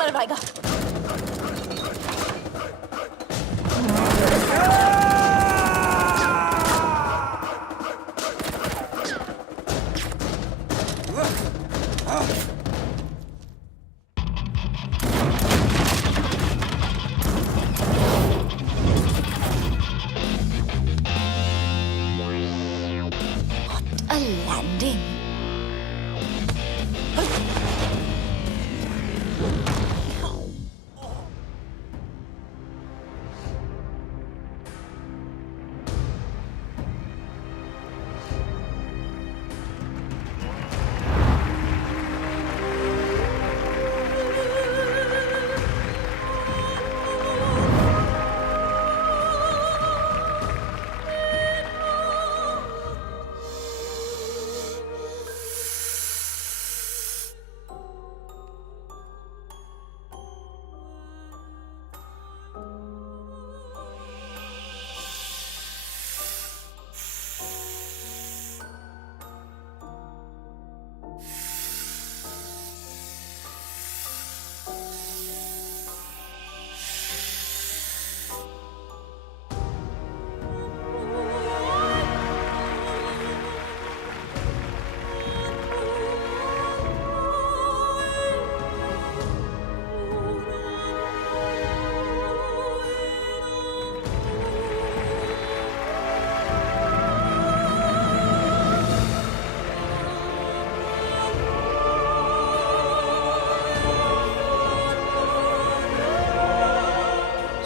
मर पाएगा। What a landing.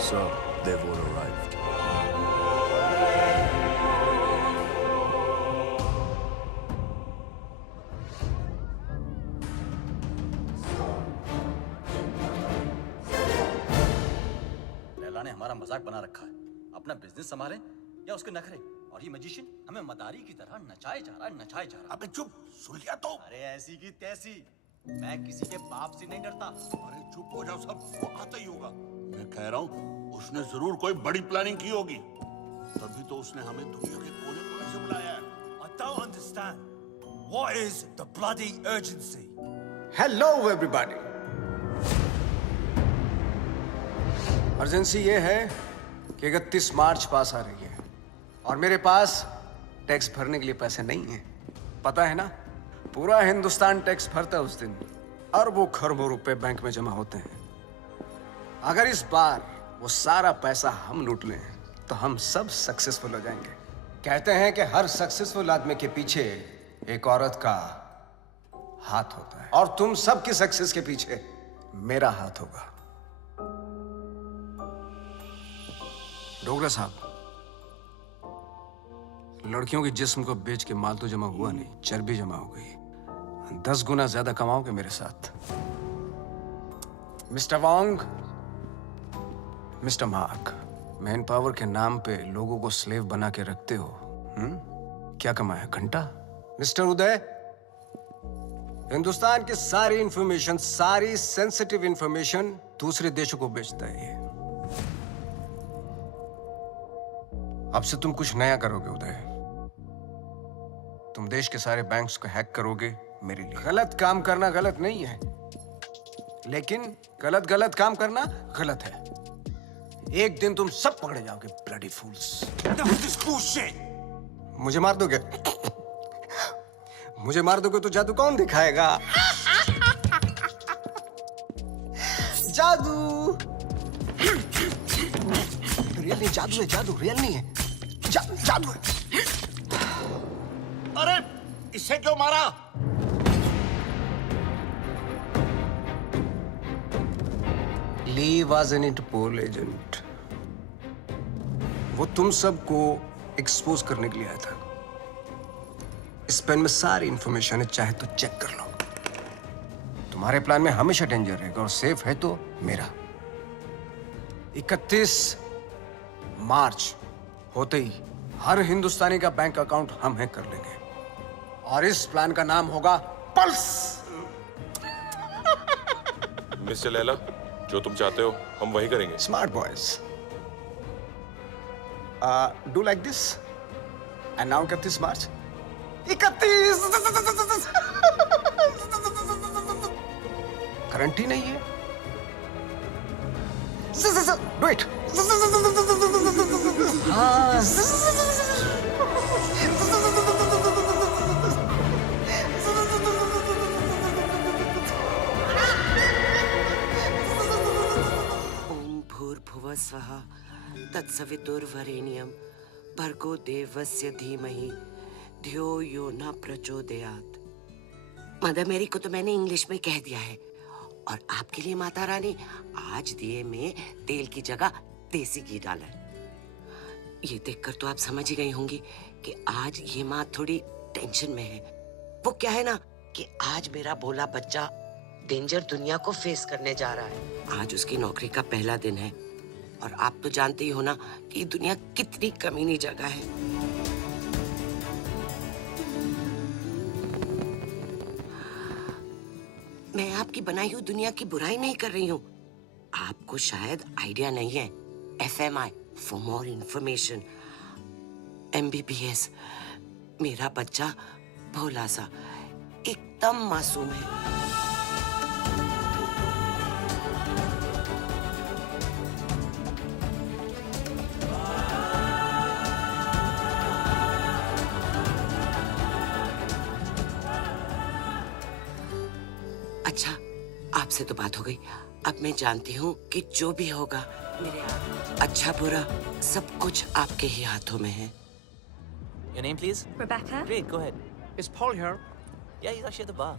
Sir, they've all arrived. Laila ने हमारा मजाक बना रखा है। अपना बिजनेस संभाले या उसके नखरे। और ये मैजिशियन हमें मदारी की तरह नचाए जा रहा है, नचाए जा रहा है। अबे चुप, सुन लिया तो। अरे ऐसी की तैसी, मैं किसी के बाप से नहीं डरता। अरे चुप हो जाओ, सब वो आता ही होगा। मैं कह रहा हूँ उसने जरूर कोई बड़ी प्लानिंग की होगी, तभी तो उसने हमें दुनिया के कोने कोने से बुलाया है। I don't understand. What is the bloody urgency? Hello everybody. Urgency ये है कि 31 मार्च पास आ रही है और मेरे पास टैक्स भरने के लिए पैसे नहीं हैं। पता है ना, पूरा हिंदुस्तान टैक्स भरता है उस दिन। अरबों खरबों रुपए बैंक में जमा होते हैं। अगर इस बार वो सारा पैसा हम लूट लें तो हम सब सक्सेसफुल हो जाएंगे। कहते हैं कि हर सक्सेसफुल आदमी के पीछे एक औरत का हाथ होता है और तुम सबकी सक्सेस के पीछे मेरा हाथ होगा। डोगरा साहब, लड़कियों के जिस्म को बेच के माल तो जमा हुआ नहीं, चर्बी जमा हो गई। 10 गुना ज्यादा कमाओगे मेरे साथ। मिस्टर वांग, मिस्टर मार्क, मैन पावर के नाम पे लोगों को स्लेव बना के रखते हो। क्या कमाया? घंटा। मिस्टर उदय, हिंदुस्तान की सारी इंफॉर्मेशन, सारी सेंसिटिव इंफॉर्मेशन दूसरे देशों को बेचता है ये। अब से तुम कुछ नया करोगे उदय। तुम देश के सारे बैंक्स को हैक करोगे मेरे लिए। गलत काम करना गलत नहीं है, लेकिन गलत काम करना गलत है। एक दिन तुम सब पकड़े जाओगे, bloody fools. Enough of this bullshit! मुझे मार दोगे? मुझे मार दोगे तो जादू कौन दिखाएगा? जादू रियल नहीं, जादू है, जादू रियल नहीं है, जादू है। अरे इससे क्यों मारा? ली वाज एन इंटरपोल एजेंट। वो तुम सबको एक्सपोज करने के लिए आया था। इस पेन में सारी इंफॉर्मेशन है, चाहे तो चेक कर लो। तुम्हारे प्लान में हमेशा डेंजर रहेगा और सेफ है तो मेरा। 31 मार्च होते ही हर हिंदुस्तानी का बैंक अकाउंट हम हैक कर लेंगे और इस प्लान का नाम होगा पल्स। मिस्टर लैला, जो तुम चाहते हो हम वही करेंगे। Smart boys, do like this and now 31 March. 31 guarantee नहीं है, Do it. हाँ. ओम भूर्भुवः स्वः तत्सवितुर्वरेण्यं भर्गो देवस्य धीमहि धियो यो न प्रचोदयात्। मदर मेरी को तो मैंने इंग्लिश में कह दिया है, और आपके लिए माता रानी आज दिए में तेल की जगह देसी घी डाला है। ये देखकर तो आप समझ ही गई होंगी कि आज ये माँ थोड़ी टेंशन में है। वो क्या है ना कि आज मेरा भोला बच्चा डेंजर दुनिया को फेस करने जा रहा है। आज उसकी नौकरी का पहला दिन है, और आप तो जानते ही हो ना कि ये दुनिया कितनी कमीनी जगह है। मैं आपकी बनाई हुई दुनिया की बुराई नहीं कर रही हूँ। आपको शायद आइडिया नहीं है। FMI for more information, MBBS। मेरा बच्चा भोला सा एकदम मासूम है। अच्छा, आपसे तो बात हो गई। अब मैं जानती हूँ कि जो भी होगा मेरे अच्छा बुरा सब कुछ आपके ही हाथों में है। Your name, please? Rebecca? Great, go ahead. Is Paul here? Yeah, he's actually at the bar.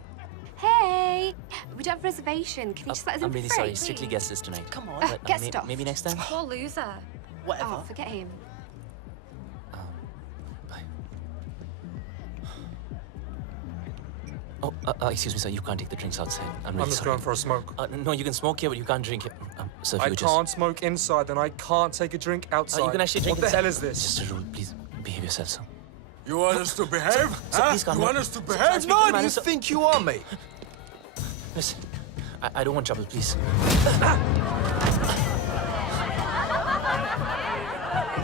Hey, we don't have a reservation. Can you just let us in I'm really for free, sorry. Strictly please? guest list tonight. Come on, But, get stuffed. maybe next time. Poor loser. Whatever. Oh, forget him. Bye. Oh, excuse me, sir. You can't take the drinks outside. I'm really I'm just sorry. going for a smoke. No, you can smoke here, but you can't drink it. Sir, if I you would can't smoke inside, and I can't take a drink outside. You can actually drink What the inside. hell is this? Just a rule. Please behave yourself, sir. You want us to behave? Sir, please calm You down. want us to behave? No, Who do you think you are, mate? Listen, I don't want trouble, please.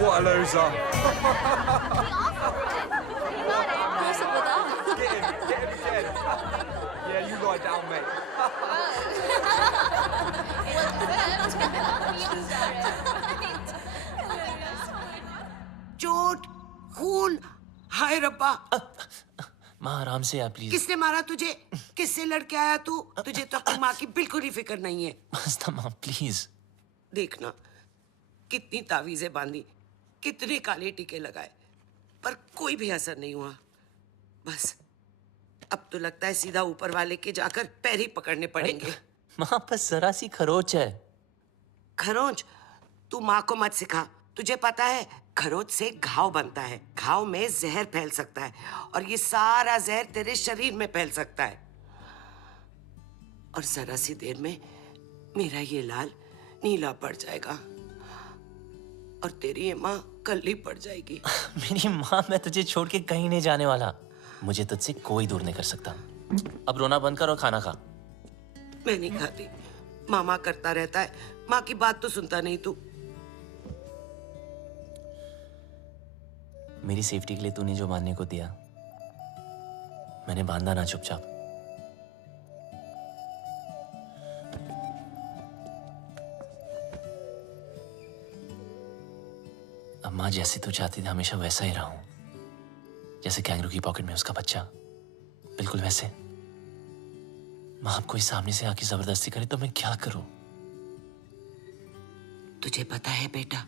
What a loser. What's up with that? Get him dead. Yeah, you lie down, mate. चोट, खून, हाय रब्बा। माँ आराम से आप please. किसने मारा तुझे? किससे लड़के आया तू? तुझे तो अपनी माँ की बिल्कुल ही फिक्र नहीं है। मस्ता माँ प्लीज। देखना कितनी तावीजें बांधी, कितने काले टीके लगाए, पर कोई भी असर नहीं हुआ। बस अब तो लगता है सीधा ऊपर वाले के जाकर पैर ही पकड़ने पड़ेंगे। माँ बस जरा सी खरोच है। खरोंच? तू माँ को मत सिखा। तुझे पता है खरोच से घाव बनता है, घाव में जहर फैल सकता है, और ये सारा जहर तेरे शरीर में फैल सकता है, और जरा सी देर में मेरा ये लाल नीला पड़ जाएगा, और तेरी ये माँ कल्ली पड़ जाएगी। मेरी माँ, मैं तुझे छोड़ के कहीं नहीं जाने वाला। मुझे तुझसे कोई दूर नहीं कर सकता। अब रोना बंद कर और खाना खा। मैं नहीं खाती। मामा करता रहता है, माँ की बात तो सुनता नहीं तू। मेरी सेफ्टी के लिए तूने जो बांधने को दिया, मैंने बांधा ना चुपचाप। अब माँ जैसे तू चाहती थी हमेशा वैसा ही रहा हूं, जैसे कैंगरू की पॉकेट में उसका बच्चा, बिल्कुल वैसे। माँ अब कोई सामने से आके जबरदस्ती करे तो मैं क्या करूं? तुझे पता है बेटा,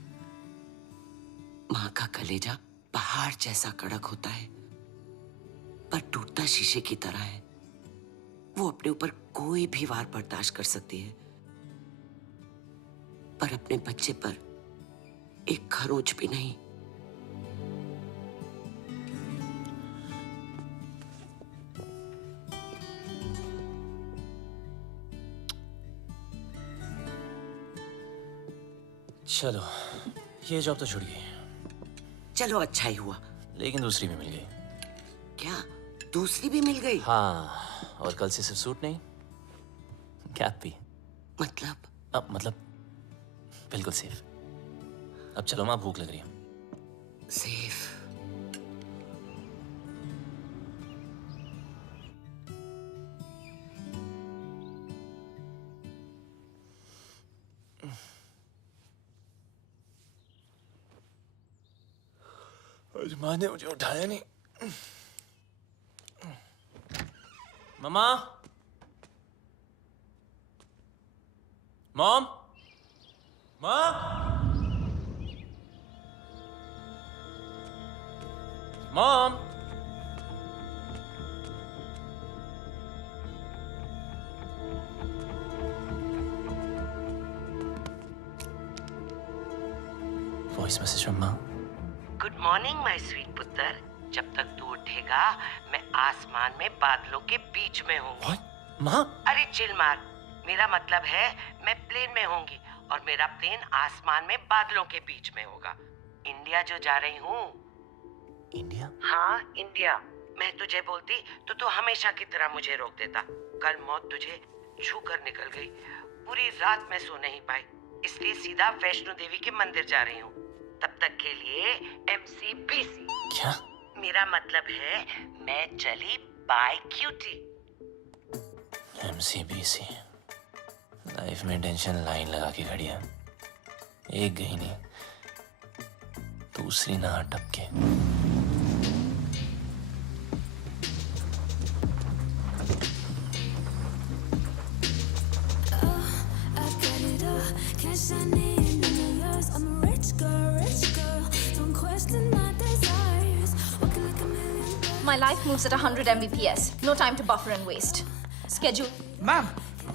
माँ का कलेजा पहाड़ जैसा कड़क होता है, पर टूटता शीशे की तरह है। वो अपने ऊपर कोई भी वार बर्दाश्त कर सकती है, पर अपने बच्चे पर एक खरोच भी नहीं। चलो, ये जॉब तो छूट गई, चलो अच्छा ही हुआ। लेकिन दूसरी भी मिल गई। क्या दूसरी भी मिल गई? हाँ, और कल से सिर्फ सूट नहीं, कैप भी। मतलब? मतलब बिल्कुल सेफ। अब चलो माँ, भूख लग रही है। सेफ? आज माँ ने मुझे उठाया नहीं। मम्मा, मॉम, माँ, मॉम। वॉइस मैसेज फ्रॉम माँ। गुड मॉर्निंग माय स्वीट पुत्र। जब तक तू उठेगा मैं आसमान में बादलों के बीच में हूँ। माँ? अरे चिल मार, मेरा मतलब है मैं प्लेन में होंगी और मेरा प्लेन आसमान में बादलों के बीच में होगा। इंडिया जो जा रही हूँ। इंडिया? हाँ इंडिया। मैं तुझे बोलती तो तू हमेशा की तरह मुझे रोक देता। कल मौत तुझे छू कर निकल गई। पूरी रात मैं सो नहीं पाई, इसलिए सीधा वैष्णो देवी के मंदिर जा रही हूँ। तब तक के लिए MCBC। क्या? मेरा मतलब है मैं चली बाय क्यूटी। MCBC। लाइफ में टेंशन लाइन लगा के खड़ी है। एक गई नहीं, दूसरी ना टपके। My life moves at 100 Mbps. No time to buffer and waste. Schedule. Ma'am,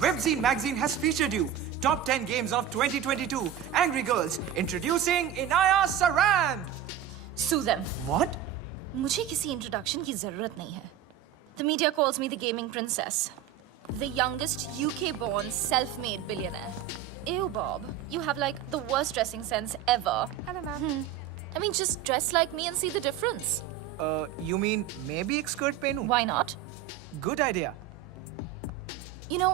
Webzine magazine has featured you. Top 10 games of 2022. Angry Girls. Introducing Inaya Saran. Sue them. What? मुझे किसी introduction की जरूरत नहीं है. The media calls me the gaming princess. The youngest UK-born self-made billionaire. Ew, Bob. You have like the worst dressing sense ever. Hello, ma'am. I mean, just dress like me and see the difference. You mean maybe एक skirt पहनूं? Why not? Good idea. You know,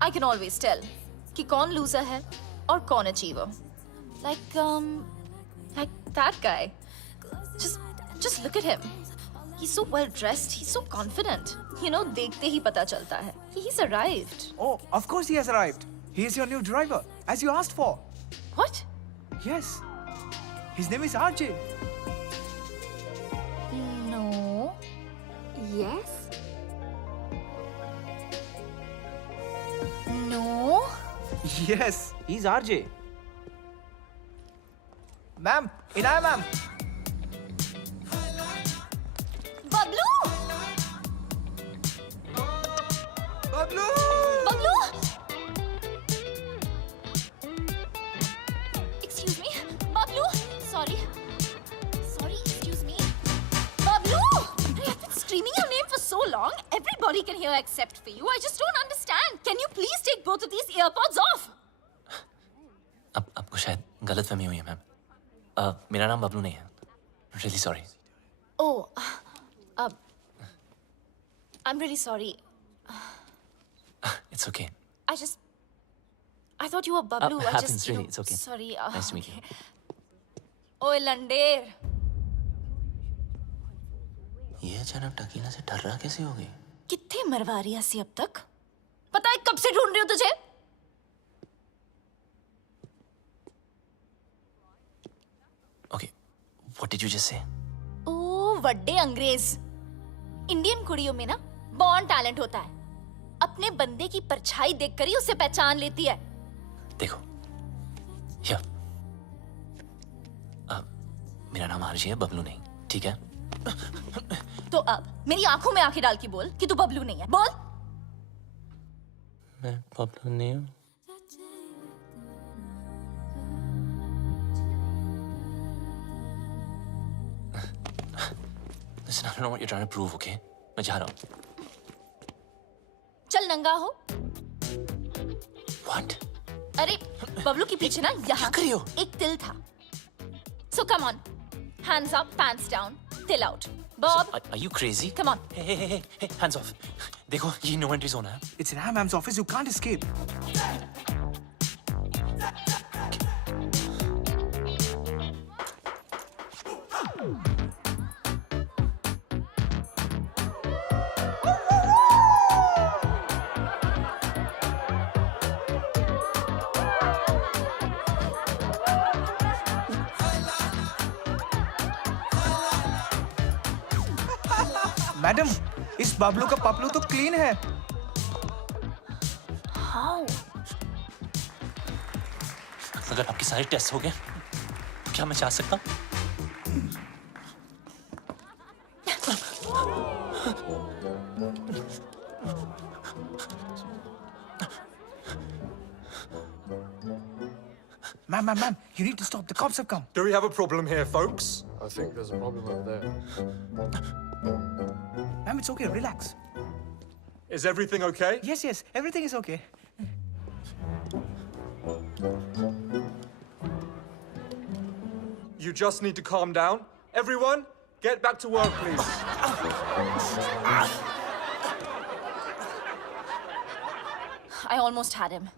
I can always tell कि कौन loser है और कौन achiever. Like that guy. Just look at him. He's so well dressed. He's so confident. You know, देखते ही पता चलता है. He's arrived. Oh, of course he has arrived. He is your new driver, as you asked for. What? Yes. His name is RJ. No. Yes? No. Yes, he's RJ. Ma'am, Inaya ma'am. Bablu! Bablu! Bablu! Excuse me? Bablu! Sorry. Excuse me. Bablu! I've been screaming your name for so long. Everybody can hear except for you. I just don't understand. Can you please take both of these earpods off? अब आपको शायद गलतफहमी हुई है ma'am. मेरा नाम बबलू नहीं है। Really sorry. Oh, I'm really sorry. It's okay. I thought you were Bablu. Happens really. It's okay. Sorry. Nice to meet you. ओए लंडेर. ये अचानक टकीला से ठर्रा कैसे हो गई? कितने मरवा रही है अब तक? पता है कब से ढूंढ रही हूँ तुझे? Okay. What did you just say? ओ वड्डे अंग्रेज. इंडियन कुड़ियों में ना बॉर्न टैलेंट होता है. अपने बंदे की परछाई देखकर ही उसे पहचान लेती है. देखो, या मेरा नाम आरजी है, बबलू नहीं, ठीक है? तो अब मेरी आंखों में आंखें डाल के बोल कि तू बबलू नहीं है. बोल. मैं बबलू नहीं हूँ. Listen, I don't know what you're trying to prove, okay? मैं जा रहा हूँ. चल नंगा हो. What? अरे बबलू के पीछे ना यहाँ कर रही हो? एक तिल था. So come on, hands up, pants down, till out. Bob, Are you crazy? come on. Hey, hands off. देखो, ये no entry zone है. It's Inaya ma'am's office. You can't escape. Madam, इस बबलू का पपलू तो क्लीन है। How? अगर आपके सारे टेस्ट हो गए, क्या मैं जा सकता हूँ? Ma'am, you need to stop. The cops have come. Do we have a problem here, folks? I think there's a problem over there. Ma'am, it's okay. Relax. Is everything okay? Yes, everything is okay. You just need to calm down. Everyone, get back to work, please. I almost had him.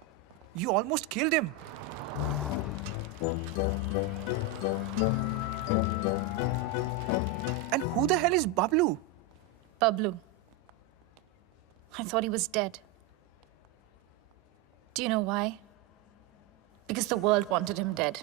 You almost killed him. And who the hell is Bablu? Bablu. I thought he was dead. Do you know why? Because the world wanted him dead.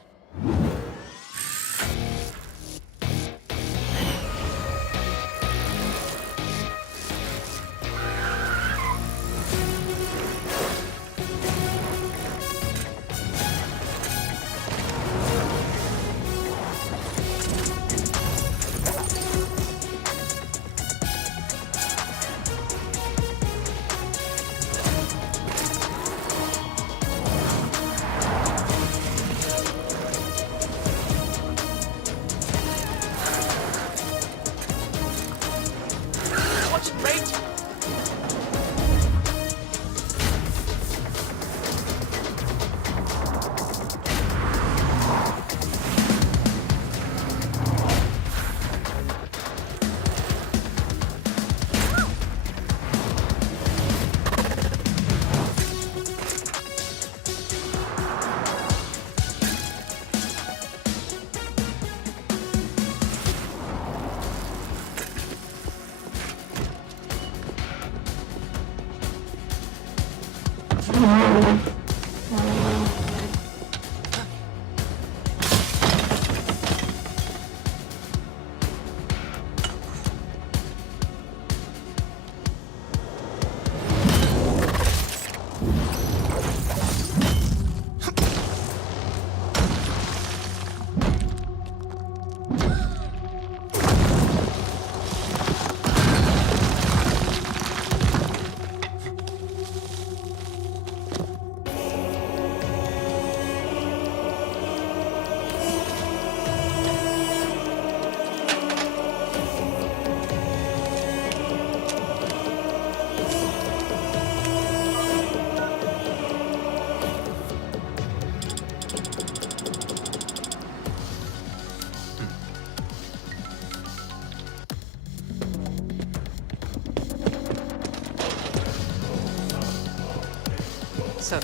Sir.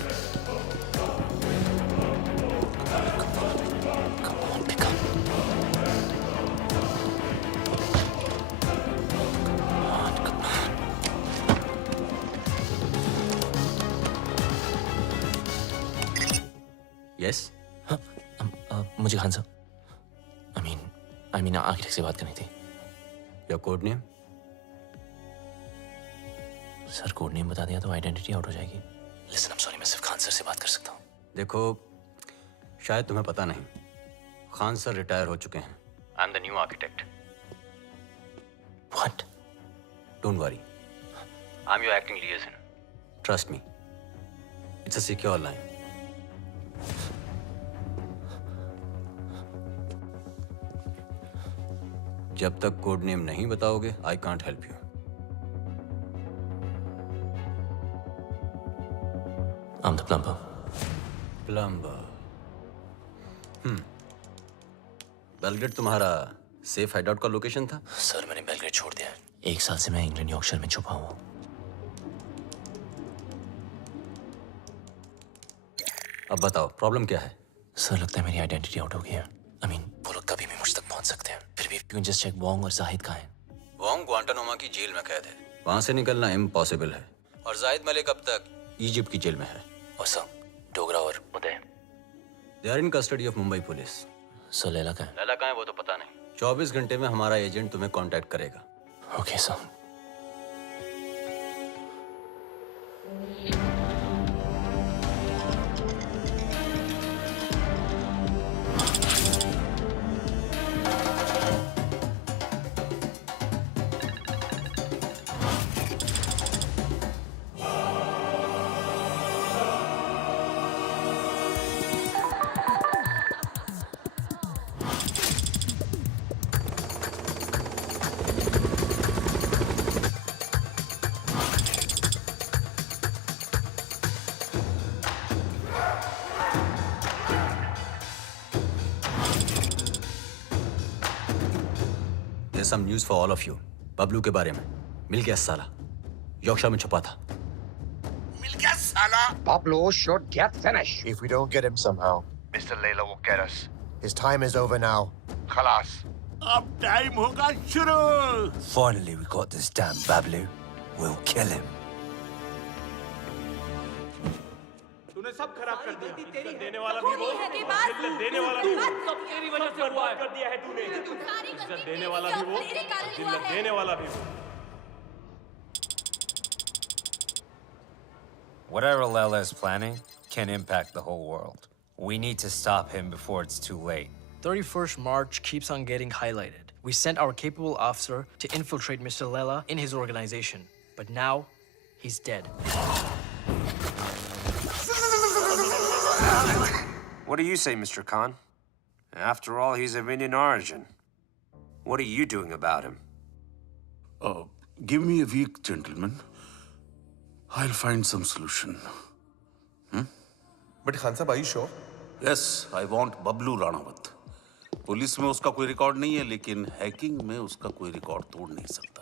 Come on, pick up. Come on. Yes हाँ, मुझे खान साहब I mean architect से बात करनी थी। Your code name? Sir code name बता दिया तो आइडेंटिटी आउट हो जाएगी। लिसन, I'm sorry, मैं सिर्फ खान सर से बात कर सकता हूँ। देखो, शायद तुम्हें पता नहीं, खान सर रिटायर हो चुके हैं। I am the new architect. What? Don't worry, I am your acting लिएजन। Trust me, it's a secure line. जब तक कोड नेम नहीं बताओगे, I can't help you. I'm the plumber. Plumber. Belgrade तुम्हारा safe hideout का location था? Sir मैंने Belgrade छोड़ दिया है। 1 साल से मैं इंग्लैंड यॉर्कशायर में छुपा हुआ हूँ। अब बताओ, प्रॉब्लम क्या है? सर लगता है मेरी आइडेंटिटी आउट हो गई है। I mean, वो लोग कभी भी मुझ तक पहुंच सकते हैं। फिर भी you can just check Wong और जाहिद कहाँ हैं। वोंग ग्वांटानामो की जेल में कैद है, वहां से निकलना इम्पॉसिबल है। और जाहिद मलिक अब तक इजिप्ट की जेल में है। और सर डोगरा और Uday, they are in custody of Mumbai police. Sir Laila कहाँ है? लैला कहाँ है वो तो पता नहीं। 24 घंटे में हमारा एजेंट तुम्हें कांटेक्ट करेगा। Okay sir, There's some news for all of you. Bablu के बारे में मिल गया साला, यॉर्कशायर में छुपा था। मिल गया साला। Pablo should get finished. If we don't get him somehow, Mr. Layla will get us. His time is over now. Khalas. अब टाइम होगा शुरू। Finally, we got this damn Bablu. We'll kill him. तूने सब खराब कर दिया। इज्जत देने वाला भी वो, जिल्लत देने वाला भी वो। सब तेरी वजह से हुआ है। कर दिया है तूने। इज्जत देने वाला भी वो, जिल्लत देने वाला भी वो। Whatever Layla is planning can impact the whole world. We need to stop him before it's too late. 31st March keeps on getting highlighted. We sent our capable officer to infiltrate Mr. Layla in his organization. But now, he's dead. What do you say, Mr. Khan? After all, he's of Indian origin. What are you doing about him? Give me a week, gentlemen. I'll find some solution. But Khan Sahab, are you sure? Yes, I want Bablu Ranawat. Police में उसका कोई record नहीं है, लेकिन hacking में उसका कोई record तोड़ नहीं सकता।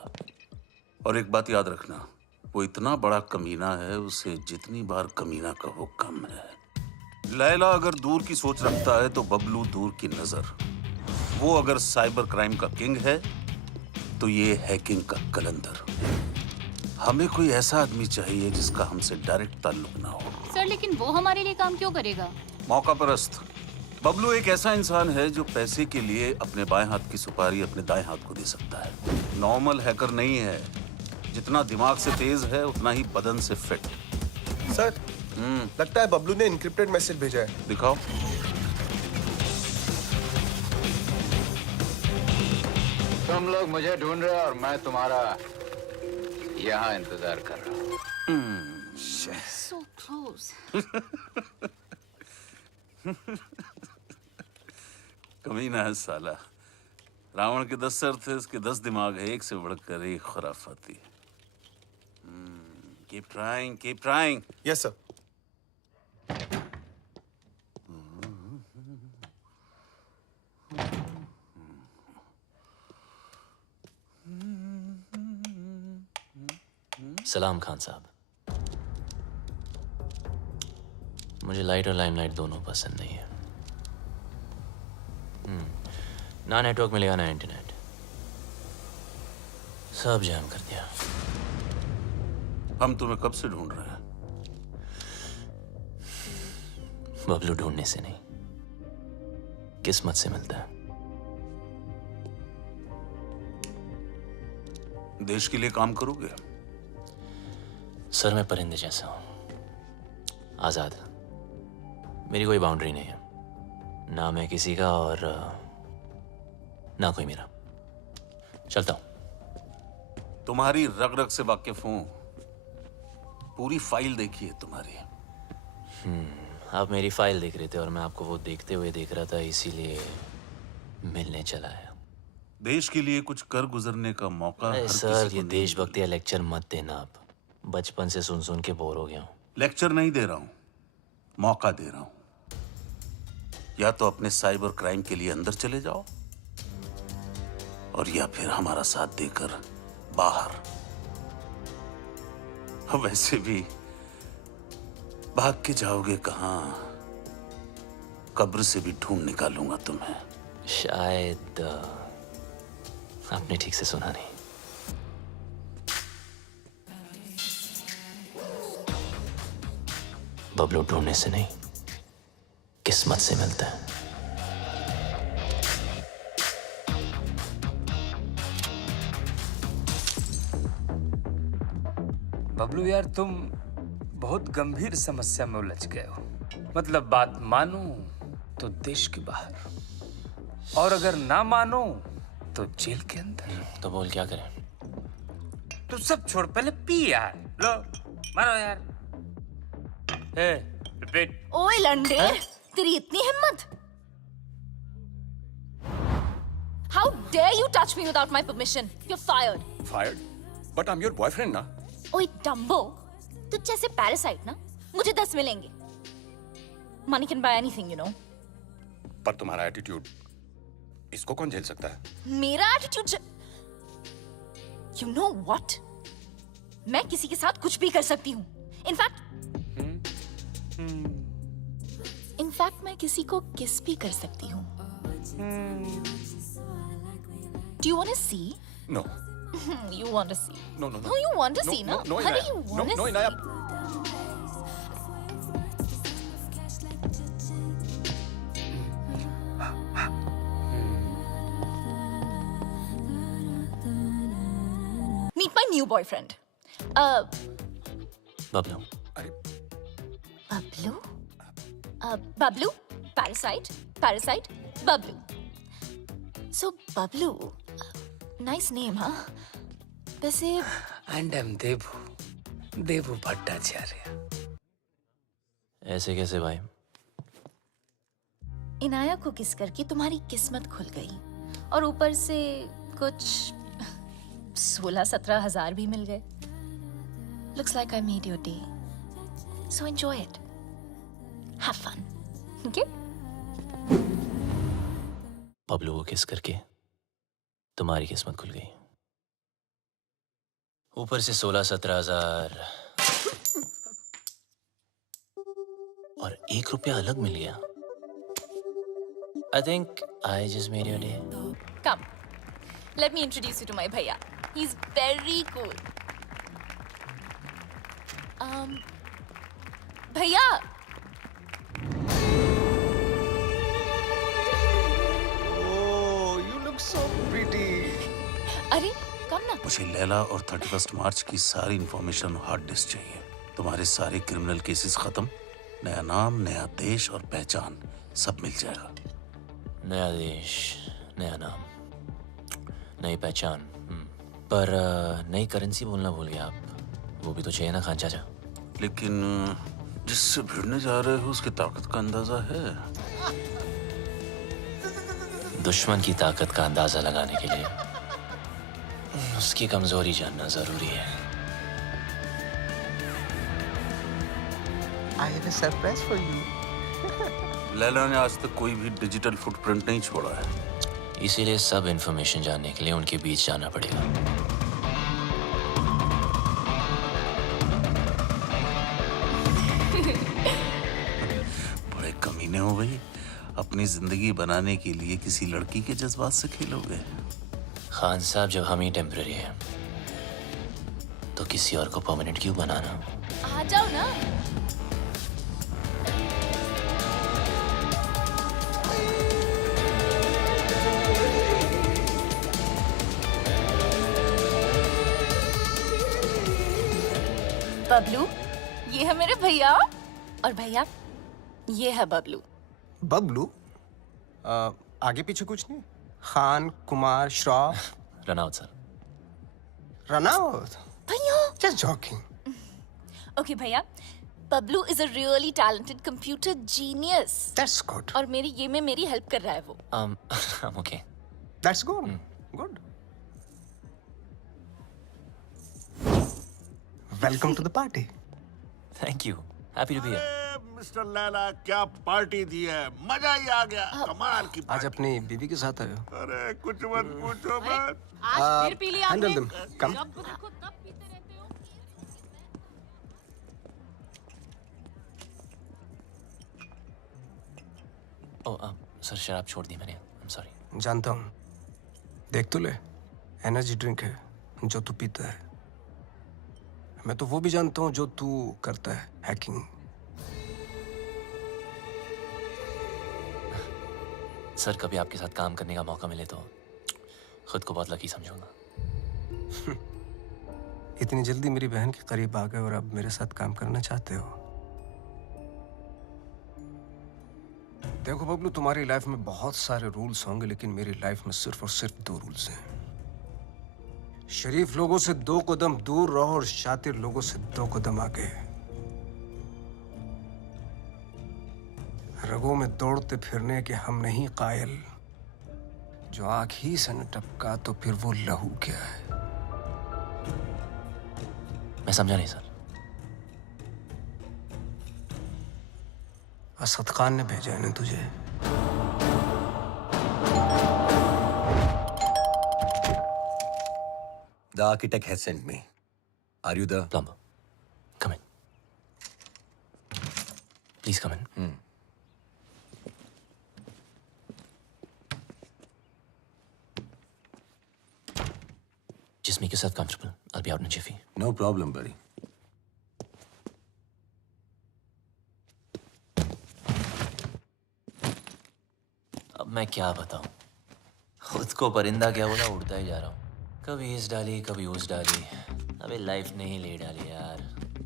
और एक बात याद रखना, वो इतना बड़ा कमीना है, उसे जितनी बार कमीना कहो कम है। लैला अगर दूर की सोच रखता है तो बबलू दूर की नजर। वो अगर साइबर क्राइम का किंग है तो ये हैकिंग का कलंदर। हमें कोई ऐसा आदमी चाहिए जिसका हमसे डायरेक्ट ताल्लुक ना हो। सर, लेकिन वो हमारे लिए काम क्यों करेगा? मौका परस्त। बबलू एक ऐसा इंसान है जो पैसे के लिए अपने बाएं हाथ की सुपारी अपने दाएं हाथ को दे सकता है। नॉर्मल हैकर नहीं है। जितना दिमाग से तेज है उतना ही बदन से फिट। सर, लगता है बबलू ने एन्क्रिप्टेड मैसेज भेजा है। दिखाओ। तुम लोग मुझे ढूंढ रहे हो और मैं तुम्हारा यहाँ इंतजार कर रहा हूँ। So close. कमीना है साला। रावण के 10 सर थे, उसके 10 दिमाग है, एक से बढ़कर एक खुराफाती। Keep trying, keep trying. Yes, sir. सलाम खान साहब। मुझे लाइट और लाइमलाइट दोनों पसंद नहीं है। ना नेटवर्क मिलेगा ना इंटरनेट, सब जाम कर दिया। हम तुम्हें कब से ढूंढ रहे हैं? बबलू ढूंढने से नहीं, किस्मत से मिलता है। देश के लिए काम करोगे? सर, मैं परिंदे जैसा हूं, आजाद। मेरी कोई बाउंड्री नहीं है, ना मैं किसी का और ना कोई मेरा। चलता हूं। तुम्हारी रग रग से वाकिफ हूं, पूरी फाइल देखी है तुम्हारी। आप मेरी फाइल देख रहे थे और मैं आपको वो देखते हुए देख रहा था, इसीलिए मिलने चला आया। देश के लिए कुछ कर गुजरने का मौका हर सर, किसी ये को देशभक्ति या लेक्चर मत देना। आप बचपन से सुन सुन के बोर हो गया हूँ। लेक्चर नहीं दे रहा हूं, मौका दे रहा हूं। या तो अपने साइबर क्राइम के लिए अंदर चले जाओ, और या फिर हमारा साथ देकर बाहर। वैसे भी भाग के जाओगे कहां? कब्र से भी ढूंढ निकालूंगा तुम्हें। शायद आपने ठीक से सुना नहीं। बबलू ढूंढने से नहीं, किस्मत से मिलता है। बबलू यार, तुम बहुत गंभीर समस्या में उलझ गए हो। मतलब बात मानो तो देश के बाहर और अगर ना मानो तो जेल के अंदर। तो बोल क्या करें? तू सब छोड़, पहले पी यार। लो मारो यार। रिपीट। ओए लंडे, तेरी इतनी हिम्मत? How dare you touch me without my permission? You're fired. Fired? But I'm your boyfriend ना? ओए डम्बो, तुझ जैसे पैरासाइट ना मुझे 10 मिलेंगे। Money can buy anything, you know. पर तुम्हारा एटीट्यूड, इसको कौन झेल सकता है? मेरा एटीट्यूड? You know what? मैं किसी के साथ कुछ भी कर सकती हूँ। इनफैक्ट मैं किसी को किस भी कर सकती हूँ। Do you want to see? No. You want to see? No, no, no. No, you want to see, No, no? no, Honey, Inaya. you want to No, see? Inaya. Meet my new boyfriend. Bablu. Bablu? Bablu? Parasite? Parasite? Bablu. So, Bablu. Nice name, huh? वैसे And I'm देवू भट्टाचार्य। ऐसे कैसे भाई? इनाया को किस करके तुम्हारी किस्मत खुल गई और ऊपर से कुछ 16-17 हजार भी मिल गए। Looks like I made your day. So enjoy it. Have fun. Okay? Bablu को किस करके तुम्हारी किस्मत खुल गई, ऊपर से 16-17 हजार और 1 रुपया अलग मिल गया। I think I just made your day. Come. Let me introduce you to my bhaiya. He's very cool. Bhaiya. Oh, you look so pretty. अरे कम ना। मुझे लैला और 31 मार्च की सारी इंफॉर्मेशन हार्ड डिस्क चाहिए। तुम्हारे सारे क्रिमिनल केसेस खत्म, नया नाम, नया देश और पहचान सब मिल जाएगा। नया देश, नया नाम, नई पहचान, पर नई करेंसी बोलना भूल गया आप। वो भी तो चाहिए ना खान चाचा। लेकिन जिससे भिड़ने जा रहे हो उसकी ताकत का अंदाजा है? दुश्मन की ताकत का अंदाजा लगाने के लिए उसकी कमजोरी जानना जरूरी है। I have a surprise for you. Laila ने आज तक कोई भी डिजिटल फुटप्रिंट नहीं छोड़ा है, इसीलिए सब इंफॉर्मेशन जानने के लिए उनके बीच जाना पड़ेगा। बड़े कमीने हो भाई, अपनी जिंदगी बनाने के लिए किसी लड़की के जज्बात से खेलोगे। खान साहब, जब हम ही टेम्पररी है तो किसी और को परमानेंट क्यों बनाना? आ जाओ ना। बबलू, ये है मेरे भैया, और भैया ये है बबलू। बबलू? आगे पीछे कुछ नहीं? Khan, Kumar, Shroff? Run out sir. Run out? भैया Just joking. ओके भैया, Bablu is a really talented computer genius. That's good. और मेरी ये में मेरी हेल्प कर रहा है वो। I'm okay. That's good. Good. Welcome to the party. Thank you. Happy to be here. Mister Laila, क्या पार्टी दी है, मजा ही आ गया। कमाल की आज अपनी बीवी के साथ आए हो? अरे कुछ मत पूछो मत। आज फिर पी लिया आपने। Handle them. Come. जब देखो तब पीते रहते हो। सर शराब छोड़ दी मैंने। I'm sorry. जानता हूँ। देख तो ले, एनर्जी ड्रिंक है जो तू पीता है। मैं तो वो भी जानता हूँ जो तू करता है, हैकिंग। सर, कभी आपके साथ काम करने का मौका मिले तो खुद को बहुत लकी समझूंगा। इतनी जल्दी मेरी बहन के करीब आ गए और अब मेरे साथ काम करना चाहते हो? देखो बबलू, तुम्हारी लाइफ में बहुत सारे रूल्स होंगे, लेकिन मेरी लाइफ में सिर्फ और सिर्फ 2 रूल्स हैं। शरीफ लोगों से 2 कदम दूर रहो और शातिर लोगों से 2 कदम आगे। रगों में दौड़ते फिरने के हम नहीं कायल। जो आंख ही से न टपका तो फिर वो लहू क्या है? मैं समझा नहीं सर। असद खान ने भेजा है ना तुझे? The architect has sent me. Are you the plumber? Come in. Please come in. Just make yourself comfortable. I'll be out in a jiffy. No problem, buddy. अब मैं क्या बताऊं? खुद को परिंदा क्या बोला, उड़ता ही जा रहा हूं। कभी इस डाली कभी उस डाली। अबे लाइफ ने ही ले डाली यार।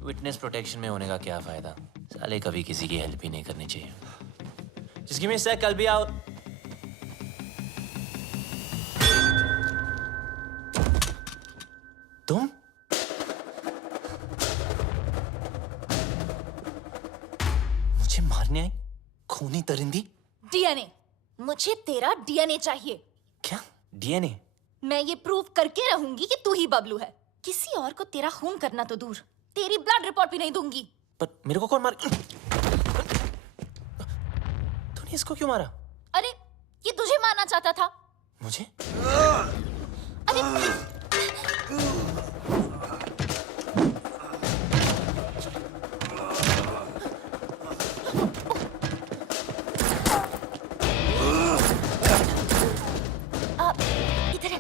विटनेस प्रोटेक्शन में होने का क्या फायदा? साले कभी किसी की हेल्प ही नहीं करनी चाहिए। Just give me a sec, I'll be out. तुम? मुझे मारने आई? खूनी परिंदी? डीएनए। मुझे तेरा डीएनए चाहिए। क्या? डीएनए? मैं ये प्रूव करके रहूंगी कि तू ही बबलू है। किसी और को तेरा खून करना तो दूर, तेरी ब्लड रिपोर्ट भी नहीं दूंगी। पर मेरे को कौन मार? तूने इसको क्यों मारा? अरे ये तुझे मारना चाहता था। मुझे? अरे इधर है।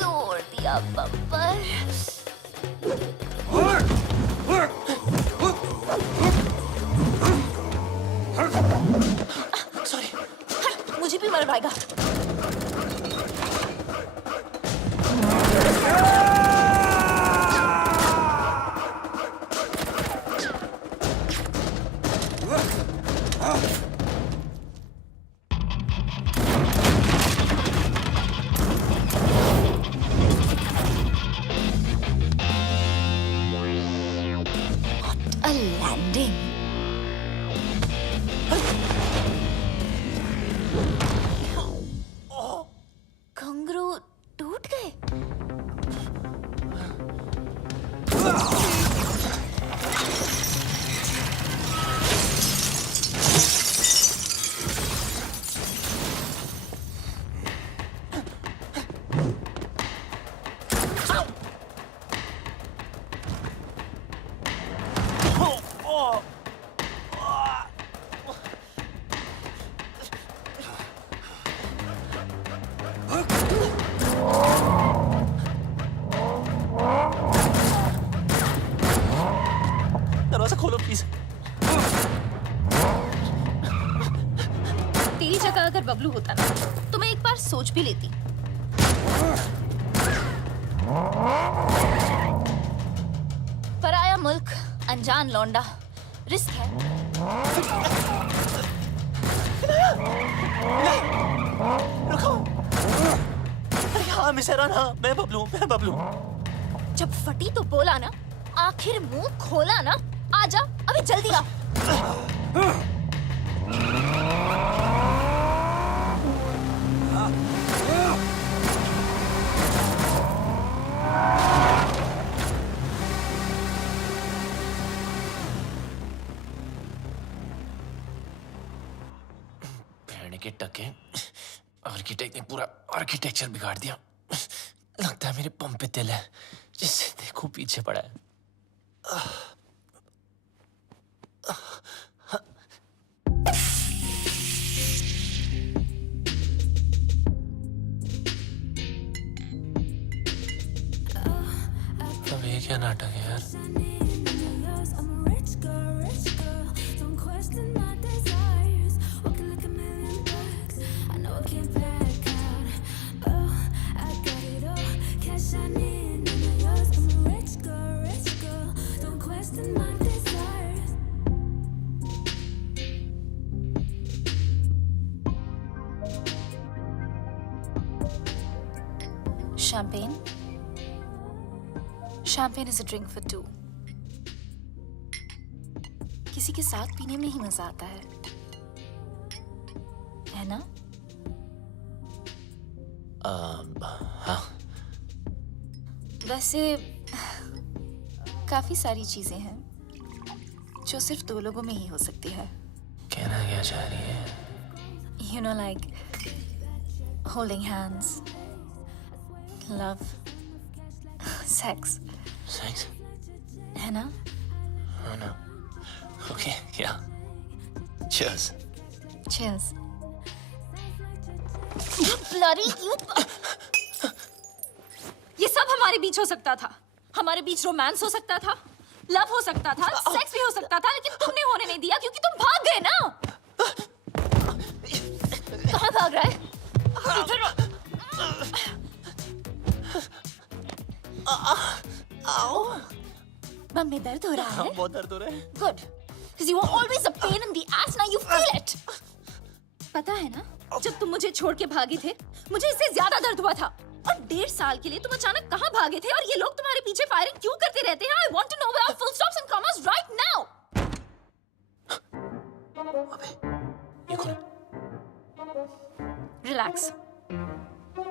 तोड़ दिया बब्बर। सॉरी। मुझे भी मर पाएगा। What a landing. घुंघरू टूट गए। दरवाजा खोलो प्लीज। तेरी जगह अगर बबलू होता ना तो मैं एक बार सोच भी लेती। पराया मुल्क, अनजान लौंडा, रिस्क है। रुको। अरे हाँ मिसेरान, हाँ मैं बबलू। जब फटी तो बोला ना, आखिर मुंह खोला ना। आजा अभी जल्दी आ। भेड़ने के टके, आर्किटेक्ट ने पूरा आर्किटेक्चर बिगाड़ दिया। लगता है मेरे पंप पे तिल है, जिससे देखो पीछे पड़ा है। ये क्या नाटक है यार? Champagne? Champagne is a drink for two. किसी के साथ पीने में ही मजा आता है ना? हाँ। वैसे काफी सारी चीजें हैं जो सिर्फ दो लोगों में ही हो सकती है. कहना क्या चाह रही है? You know, like holding hands, love, sex. Sex? है ना? Oh no. Okay, yeah. Cheers. Cheers. You bloody you. ये सब हमारे बीच हो सकता था. हमारे बीच रोमांस हो सकता था, लव हो सकता था, सेक्स भी हो सकता था, लेकिन तुमने होने नहीं दिया क्योंकि तुम भाग गए ना. कहाँ भाग रहा है? इधर. बम में दर्द हो रहा है? बहुत दर्द हो रहा है. Good. Because you were always a pain in the ass. Now you feel it. पता है ना? जब तुम मुझे छोड़ के भागे थे, मुझे इससे ज्यादा दर्द हुआ था. और 1.5 साल के लिए तुम अचानक कहाँ भागे थे और ये लोग तुम्हारे पीछे फायरिंग क्यों करते रहते हैं? I want to know where full stops and commas right now. ये कौन? Relax.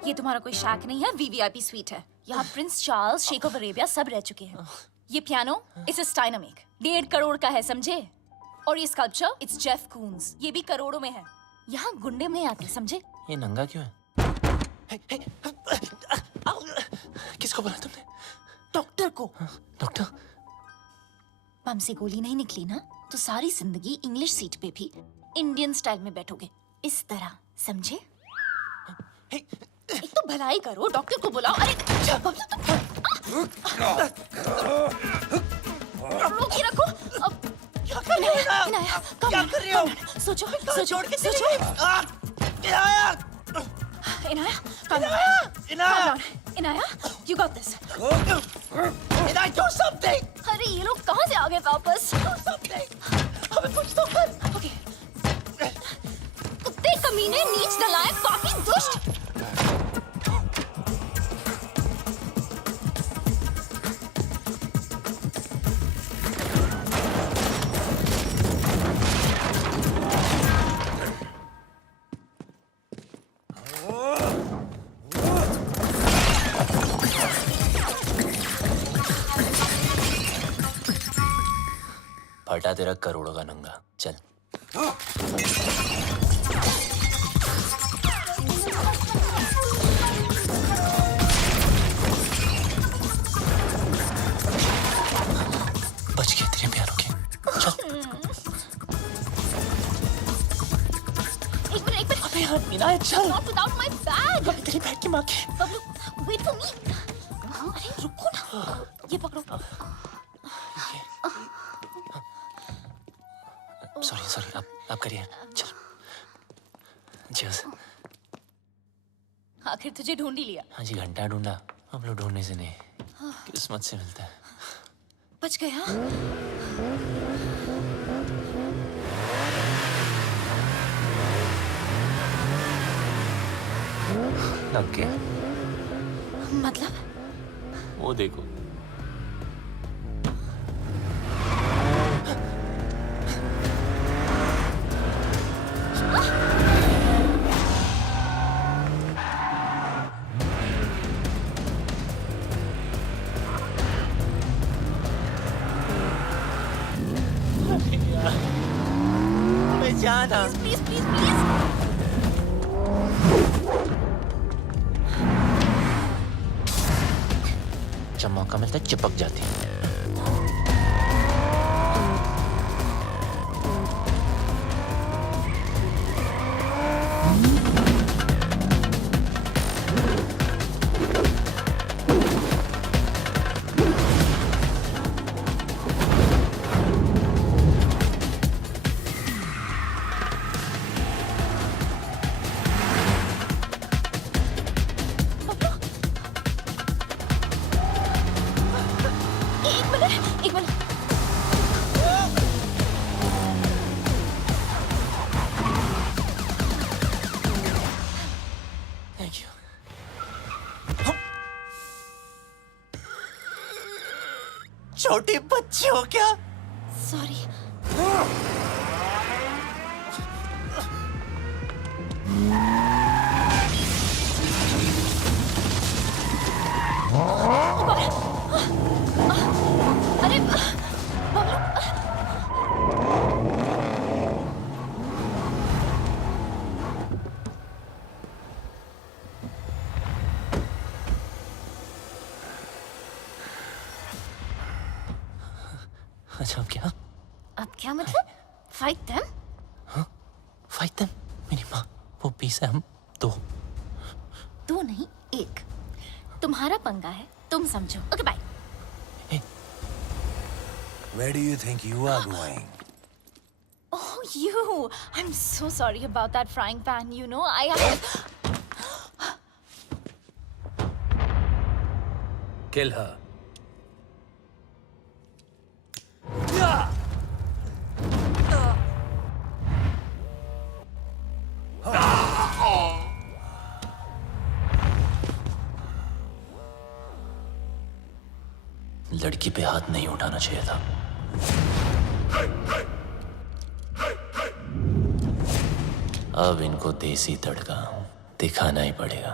ये तुम्हारा कोई शाक नहीं है, VVIP स्वीट है. यहाँ प्रिंस चार्ल्स, शेख ऑफ अरेबिया सब रह चुके हैं. ये पियानो, इसे स्टाइनर मेक 1.5 करोड़ का है, समझे? और ये स्कल्पचर, इट्स जेफ कून्स, ये भी करोड़ों में है. यहाँ गुंडे में आते, समझे? ये नंगा क्यों है? किसको बोला तुमने? डॉक्टर को. डॉक्टर? बम से गोली नहीं निकली ना, तो सारी जिंदगी इंग्लिश सीट पे भी इंडियन स्टाइल में बैठोगे, इस तरह, समझे? एक तो भलाई करो, डॉक्टर को बुलाओ. अरे रोक के रखो. क्या कर रही हो? क्या कर रही हो? सोचो, सोचो, सोचो. Inaya, Inaya, you got this. Inaya, do something. अरे ये लोग कहाँ से आ गए वापस? Do something. हमें कुछ तो कर. Okay. कुत्ते कमीने, नीच नलायक, काफी दुष्ट. फटा तेरा करोड़ों का नंगा. चल. बच गए तेरे प्यारों के. चल. एक मिनट. अबे यार इनायत चल. Not without my bag. अबे तेरी बैग की माँ की. Bablu, wait for me. अरे रुको ना. ये पकड़ो. सॉरी आप करिए. चल. Cheers. आखिर तुझे ढूंढ ही लिया. हाँ जी, घंटा ढूंढा. हम लोग ढूंढने से नहीं, किस्मत से मिलता है. बच गया. लग गया. मतलब? वो देखो. जाना. Please, please, please. जब मौका मिलता है चिपक जाती है. छोटी बच्ची हो क्या? सॉरी। अरे बबलू, अच्छा अब क्या? अब क्या मतलब? Fight them? Fight them? मेरी माँ, वो 20 है, हम 2। 2 नहीं 1। तुम्हारा पंगा है, तुम समझो। Okay bye. Where do you think you are going? Oh, you. I'm so sorry about that frying pan. You know, I have... Kill her. लड़की पे हाथ नहीं उठाना चाहिए था। अब इनको देसी तड़का दिखाना ही पड़ेगा।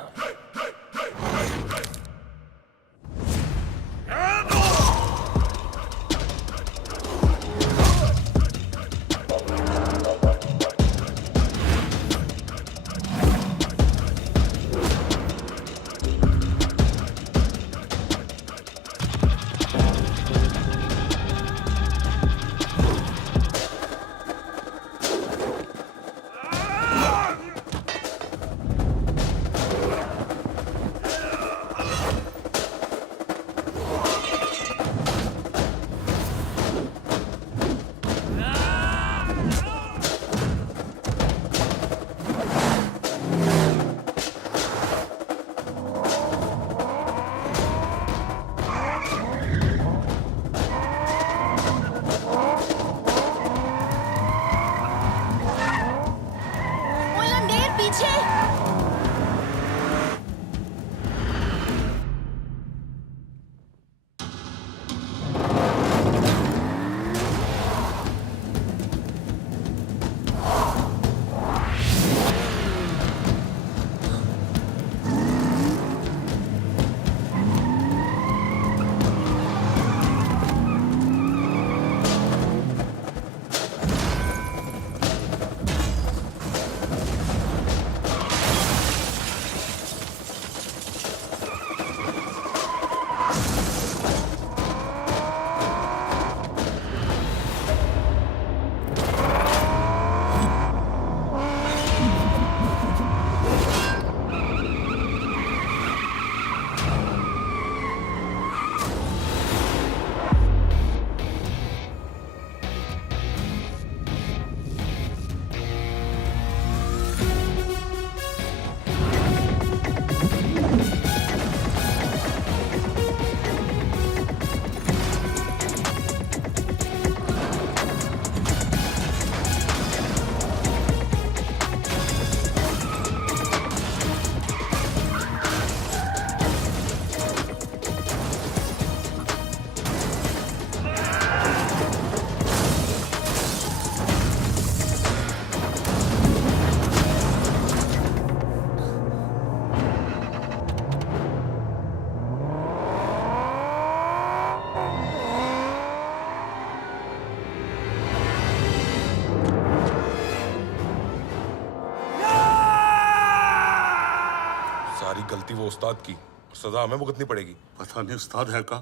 गलती वो उस्ताद की, सजा हमें भुगतनी पड़ेगी। पता नहीं उस्ताद है का,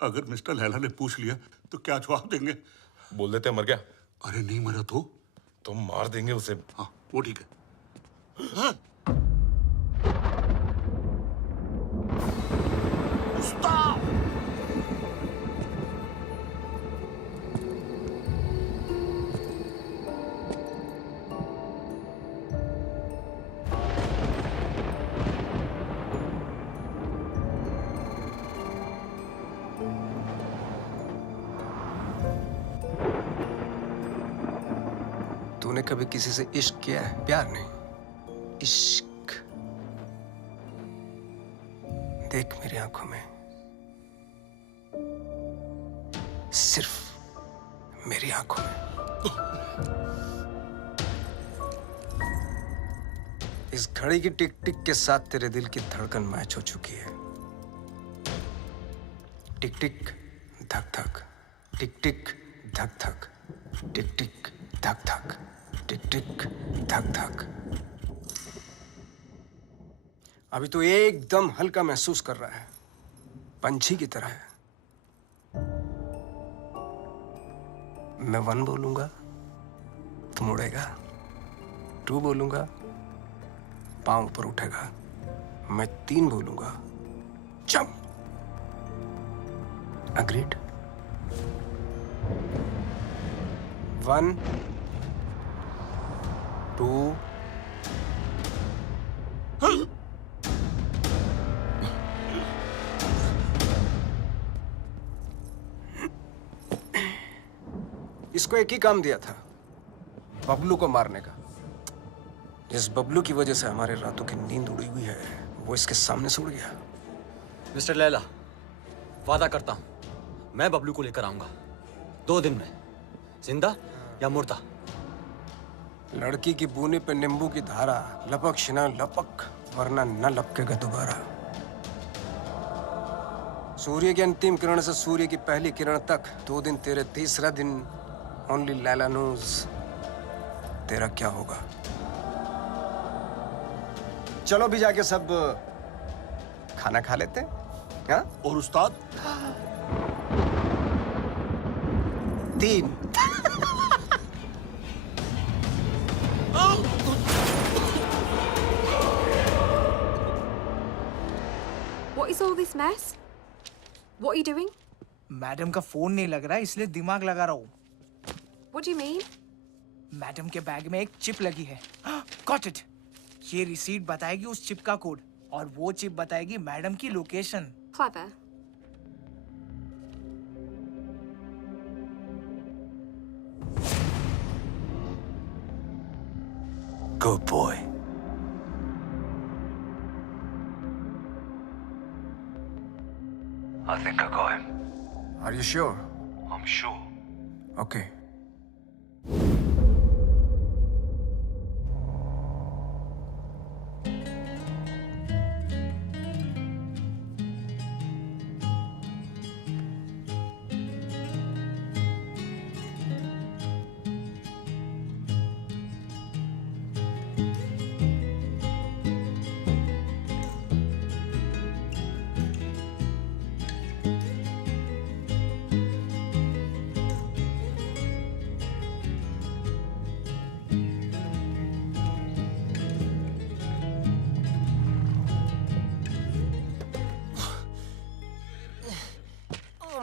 अगर मिस्टर लैला ने पूछ लिया तो क्या जवाब देंगे? बोल देते मर गया। अरे नहीं मरा तो मार देंगे उसे। हाँ वो ठीक है। हाँ? उस्ताद! तूने कभी किसी से इश्क किया है? प्यार नहीं, इश्क। देख मेरी आंखों में, सिर्फ मेरी आंखों में। इस घड़ी की टिक टिक के साथ तेरे दिल की धड़कन मैच हो चुकी है। टिक टिक धक धक, टिक टिक धक धक, टिक टिक धक धक, टिक टिक धक धक। अभी तो एकदम हल्का महसूस कर रहा है, पंछी की तरह है। मैं 1 बोलूंगा तो मुड़ेगा, 2 बोलूंगा पांव ऊपर उठेगा, मैं 3 बोलूंगा जंप। अग्रीड? 1 2 इसको एक ही काम दिया था, बबलू को मारने का। जिस बबलू की वजह से हमारे रातों की नींद उड़ी हुई है, वो इसके सामने से उड़ गया। मिस्टर लैला, वादा करता हूं मैं बबलू को लेकर आऊंगा 2 दिन में, जिंदा या मुर्दा। लड़की की बूनी पे नींबू की धारा, लपक शिना लपक, वरना न लपकेगा दोबारा। सूर्य की अंतिम किरण से सूर्य की पहली किरण तक 2 दिन तेरे, तीसरा दिन ओनली लैला नोज तेरा क्या होगा। चलो भी जाके सब खाना खा लेते हैं, हाँ? और उस्ताद? 3 What is all this mess? What are you doing? Madam का फोन नहीं लग रहा है, इसलिए दिमाग लगा रहा हूँ। What do you mean? Madam के बैग में एक चिप लगी है। Got it. ये रिसीट बताएगी उस चिप का कोड, और वो चिप बताएगी मैडम की location. Clever. Good boy. I think I got him. Are you sure? I'm sure. Okay.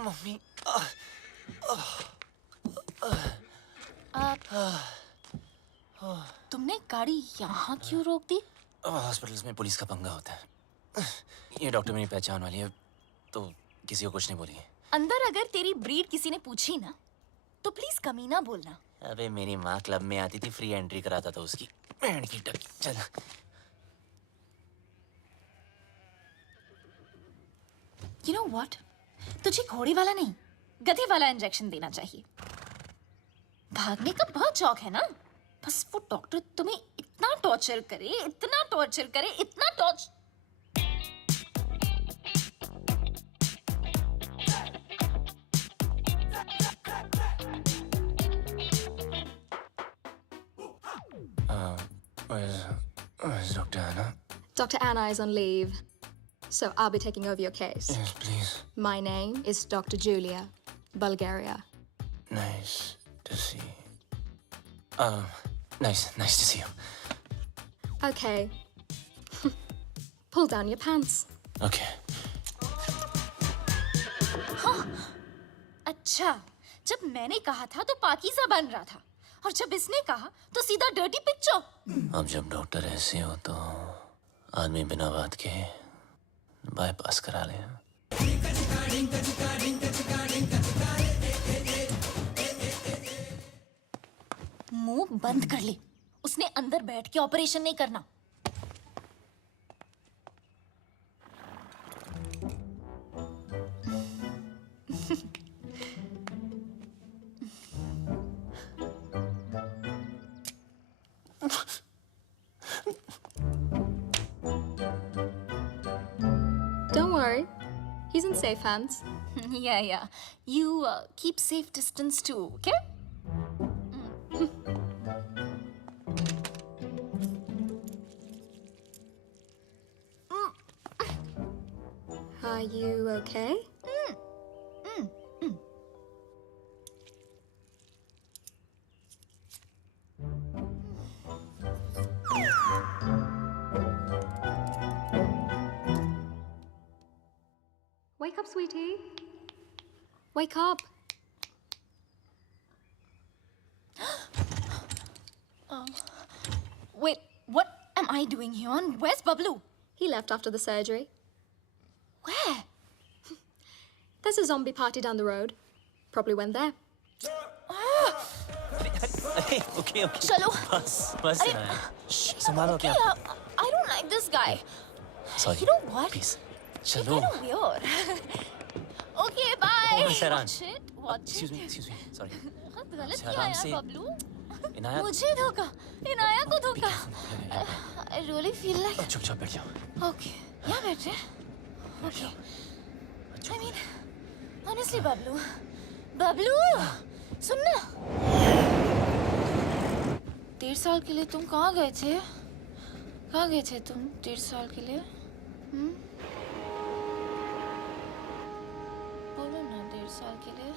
Mummy तुमने गाड़ी यहाँ क्यों रोक दी? हॉस्पिटल्स में पुलिस का पंगा होता है। ये डॉक्टर मेरी पहचान वाली है, तो किसी को कुछ नहीं बोलेंगे। अंदर अगर तेरी ब्रीड किसी ने पूछी ना, तो प्लीज कमीना बोलना। अबे मेरी माँ क्लब में आती थी, फ्री एंट्री कराता था उसकी। बैंड की टक। चल You know what? तुझे घोड़ी वाला नहीं, गधे वाला इंजेक्शन देना चाहिए। भागने का बहुत शौक है ना? बस वो डॉक्टर तुम्हें इतना टॉर्चर करे, इतना टॉर्चर करे, इतना torture. Where's Dr. Anna? Dr. Anna is on leave, so I'll be taking over your case. Yes, please. My name is Dr. Julia, Bulgaria. Nice to see. Nice to see you. Okay. Pull down your pants. Okay. हाँ, अच्छा, जब मैंने कहा था तो पाकीज़ा बन रहा था, और जब इसने कहा तो सीधा डर्टी पिक्चर। अब जब डॉक्टर ऐसे हो तो आदमी बिना बात के बाईपास करा ले। मुंह बंद कर ले, उसने अंदर बैठ के ऑपरेशन नहीं करना। He's in safe hands. Yeah. You keep safe distance too, okay? Are you okay? Wake up, sweetie. Wake up. Wait, what am I doing here? And where's Bablu? He left after the surgery. Where? There's a zombie party down the road. Probably went there. Okay. Chalo. बस ना संभालो क्या? I don't like this guy. Sorry. You know what? Please. He's चलो. kind of weird. Okay, bye. Oh, Miss Iran. Watch it. Excuse me. Sorry. बहुत गलत Miss किया Iran यार से- बबलू. इनायत. मुझे धोखा. इनाया को धोखा. I really feel like. चुपचाप बैठ जाओ. Okay. यहाँ बैठ रहे. Okay. I mean, honestly, Bablu. Bablu, सुनना. 1.5 साल के लिए तुम कहाँ गए थे? कहाँ गए थे तुम 1.5 साल के लिए? बोलो ना 1.5 साल के लिए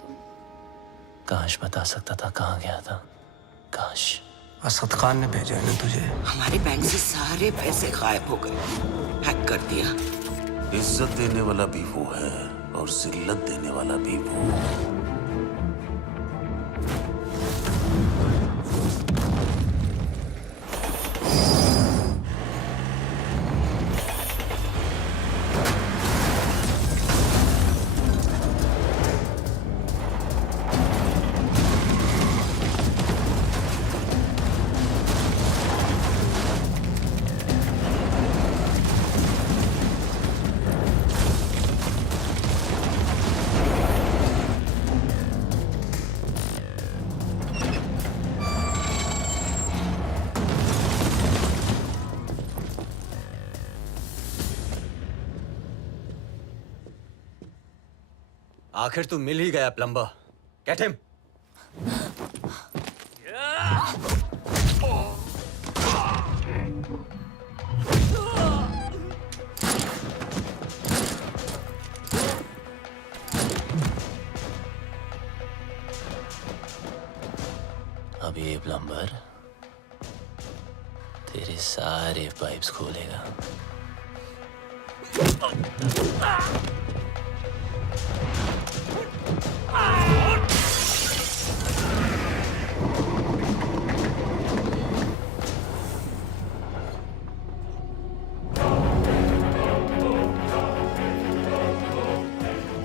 तुम. काश बता सकता था कहाँ गया था. काश. असद खान ने भेजा है ना तुझे. हमारे बैंक से सारे पैसे गायब हो गए. हैक कर दिया. इज्जत देने वाला भी वो है और जिल्लत देने वाला भी वो. आखिर तू मिल ही गया प्लम्बर. Get him. अब ये प्लम्बर तेरे सारे पाइप्स खोलेगा.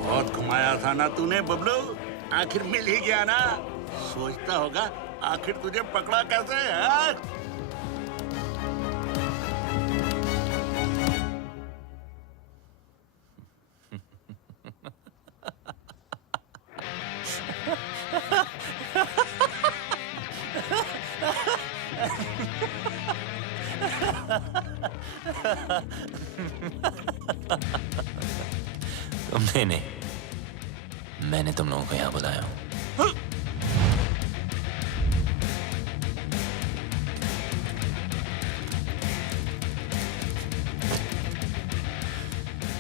बहुत घुमाया था ना तूने बबलू. आखिर मिल ही गया ना. सोचता होगा आखिर तुझे पकड़ा कैसे है? तुमने नहीं, मैंने तुम लोगों को यहाँ बुलाया हूँ.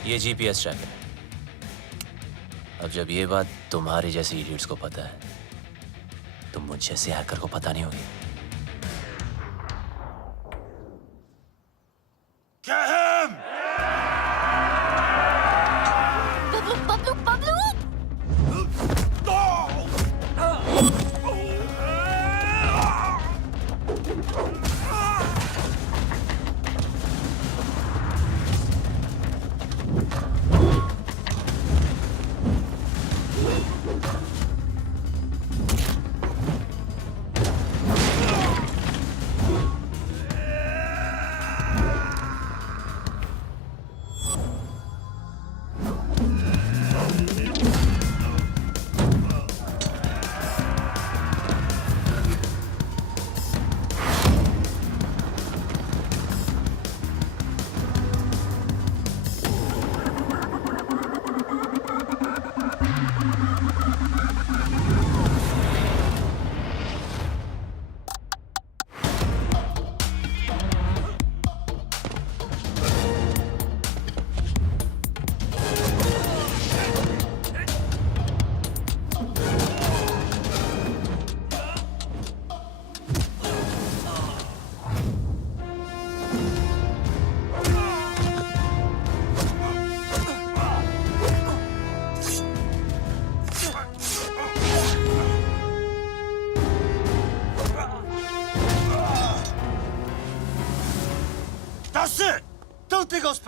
ये GPS ट्रैकर है. अब जब ये बात तुम्हारे जैसे इडियट्स को पता है, तो मुझ जैसे हैकर को पता नहीं होगी. Bablu, Bablu.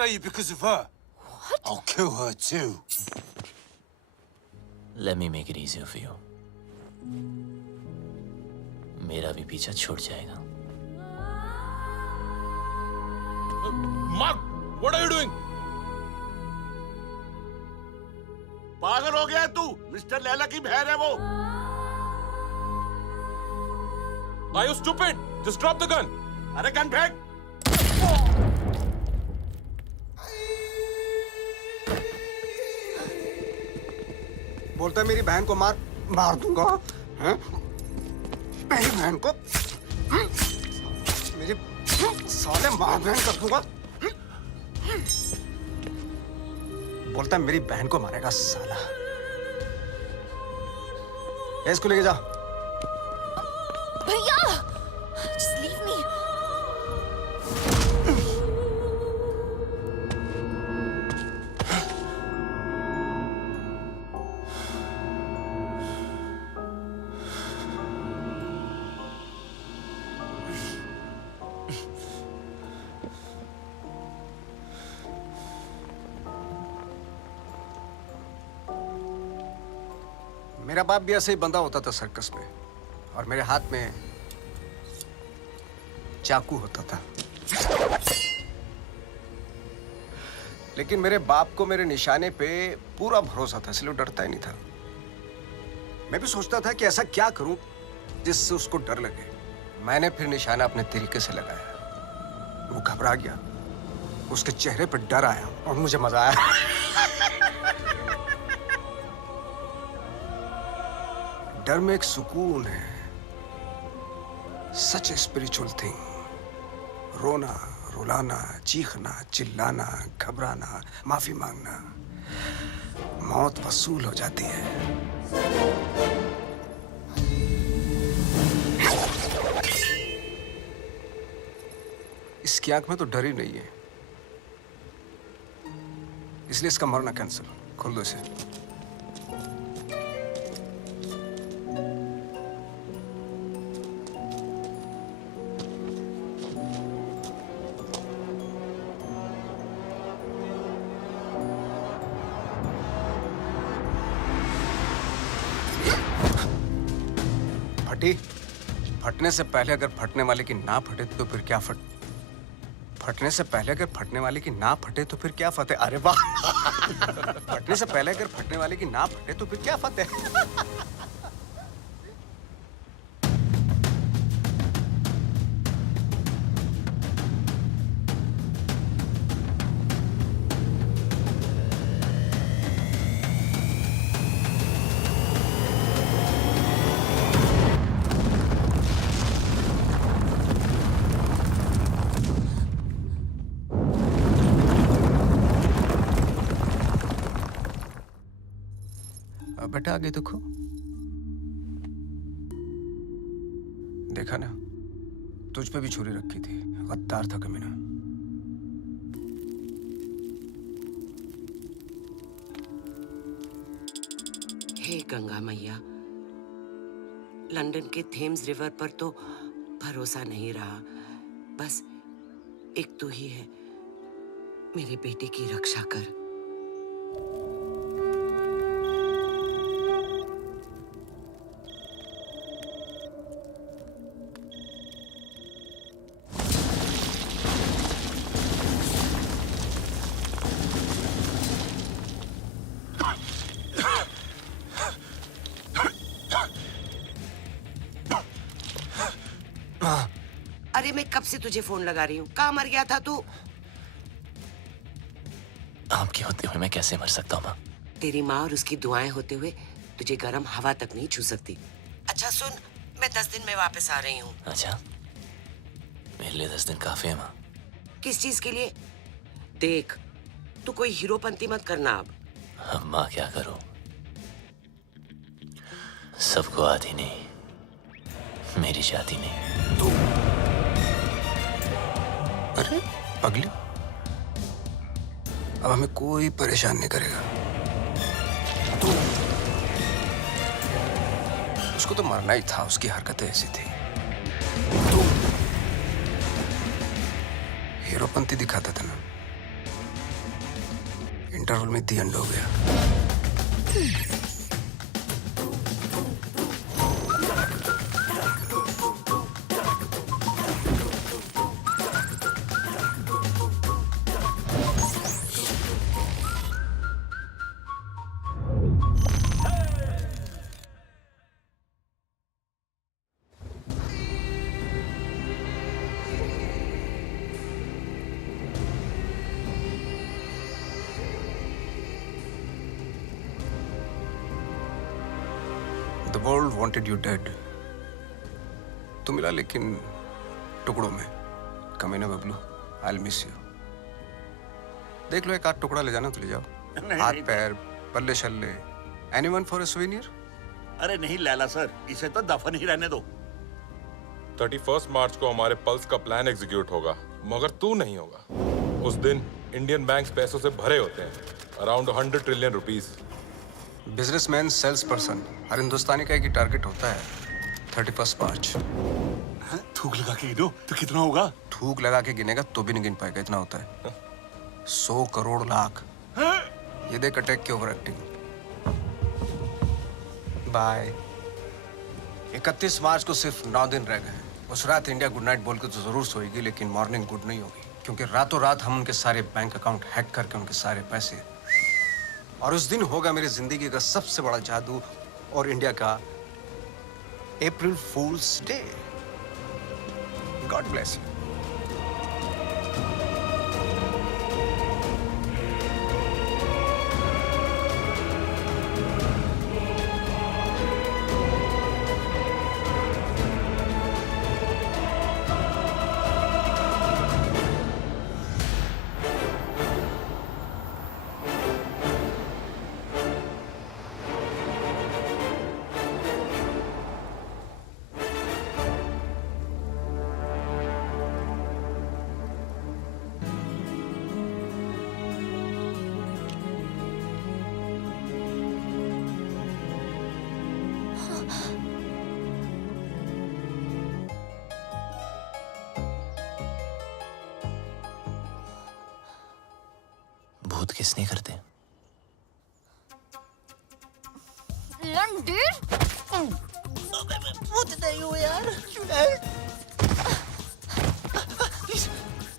slay you because of her. What? I'll kill her too. Let me make it easier for you. मेरा भी पीछा छूट जाएगा. Mark, what are you doing? पागल हो गया है तू? मिस्टर लैला की बहन है वो. Are you stupid? Just drop the gun. अरे गन फेंक. बोलता है मेरी बहन को मार दूंगा. हैं? मेरी बहन को मेरी साले मार बहन कर दूंगा. बोलता है मेरी बहन को मारेगा साला. इसको लेके जा. भैया, just leave me. मेरा बाप भी ऐसे ही बंधा होता था सर्कस में, और मेरे हाथ में चाकू होता था. लेकिन मेरे बाप को मेरे निशाने पे पूरा भरोसा था, इसलिए डरता ही नहीं था. मैं भी सोचता था कि ऐसा क्या करूं जिससे उसको डर लगे. मैंने फिर निशाना अपने तरीके से लगाया. वो घबरा गया, उसके चेहरे पर डर आया और मुझे मजा आया. डर में एक सुकून है. सच ए स्पिरिचुअल थिंग. रोना, रुलाना, चीखना, चिल्लाना, घबराना, माफी मांगना, मौत वसूल हो जाती है. इसकी आंख में तो डर ही नहीं है, इसलिए इसका मरना कैंसिल. खोल दो इसे. फटने से पहले अगर फटने वाले की ना फटे तो फिर क्या फटने से पहले अगर फटने वाले की ना फटे तो फिर क्या फतेह. अरे वाह. फटने से पहले अगर फटने वाले की ना फटे तो फिर क्या फतेह. बेटा आगे देखो. देखा ना, तुझ पे भी छुरी रखी थी. गद्दार था कमीना. हे गंगा मैया, लंदन के थेम्स रिवर पर तो भरोसा नहीं रहा. बस एक तू ही है. मेरे बेटे की रक्षा कर. अरे मैं कब से तुझे फोन लगा रही हूँ. कहाँ मर गया था तू? आपके होते हुए मैं कैसे मर सकता हूँ माँ? तेरी माँ और उसकी दुआएं होते हुए तुझे गर्म हवा तक नहीं छू सकती. अच्छा सुन, मैं 10 दिन में वापस आ रही हूँ. अच्छा, मेरे लिए 10 दिन काफी है माँ. किस चीज के लिए? देख, तू कोई हीरोपंती मत करना अब. अब माँ क्या करूँ? सबको आती नहीं, मेरी जाती नहीं. तू अरे पगली, अब हमें कोई परेशान नहीं करेगा. तू उसको तो मरना ही था, उसकी हरकतें ऐसी थी. तू हीरोपंती दिखाता था ना, इंटरवल में दी एंड हो गया। The world wanted you dead. तू मिला लेकिन टुकड़ों में। कमीना बबलू, I'll miss you. देख लो एक आध टुकड़ा ले जाना तो ले जाओ। हाथ पैर, पल्ले शल्ले, anyone for a souvenir? अरे नहीं लैला सर, इसे तो दफन ही रहने दो। 31 मार्च को हमारे पल्स का प्लान एग्जीक्यूट होगा, मगर तू नहीं होगा। उस दिन इंडियन बैंक्स पैसों से भरे होते हैं, around 100 trillion rupees. Businessman, sales person, हर हिंदुस्तानी का एक ही टारगेट होता है। 31 मार्च। थूक लगा के गिनो तो कितना होगा? थूक लगा के गिनेगा तो भी नहीं गिन पाएगा, इतना होता है। 100 करोड़ लाख। ये देख अटैक की ओवर एक्टिंग। बाय। 31 मार्च को सिर्फ 9 दिन रह गए। उस रात इंडिया गुड नाइट बोल के तो जरूर सोएगी, लेकिन मॉर्निंग गुड नहीं होगी, क्योंकि रातों रात हम उनके सारे बैंक अकाउंट हैक करके उनके सारे पैसे, और उस दिन होगा मेरी जिंदगी का सबसे बड़ा जादू और इंडिया का अप्रैल फूल्स डे। God bless you. भूत किसने करते? लंडेर? भूत नहीं हो यार।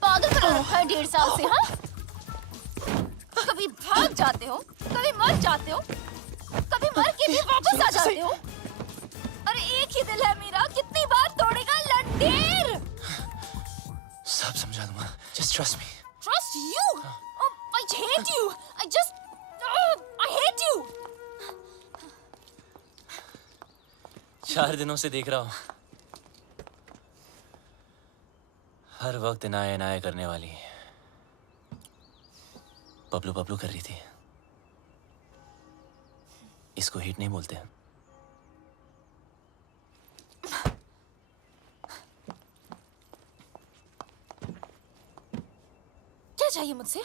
पागल कर रखा है 1.5 साल से, हाँ? कभी भाग जाते हो, कभी मर जाते हो, कभी मर के भी वापस आ जाते हो। अरे एक ही दिल है मेरा, कितनी बार तोड़ेगा लंडेर? सब समझा दूंगा, just trust me. Trust you? I hate you. I hate you. 4 दिनों से देख रहा हूं, हर वक्त इनाया इनाया करने वाली बबलू बबलू कर रही थी। इसको हिट नहीं बोलते। क्या चाहिए मुझसे?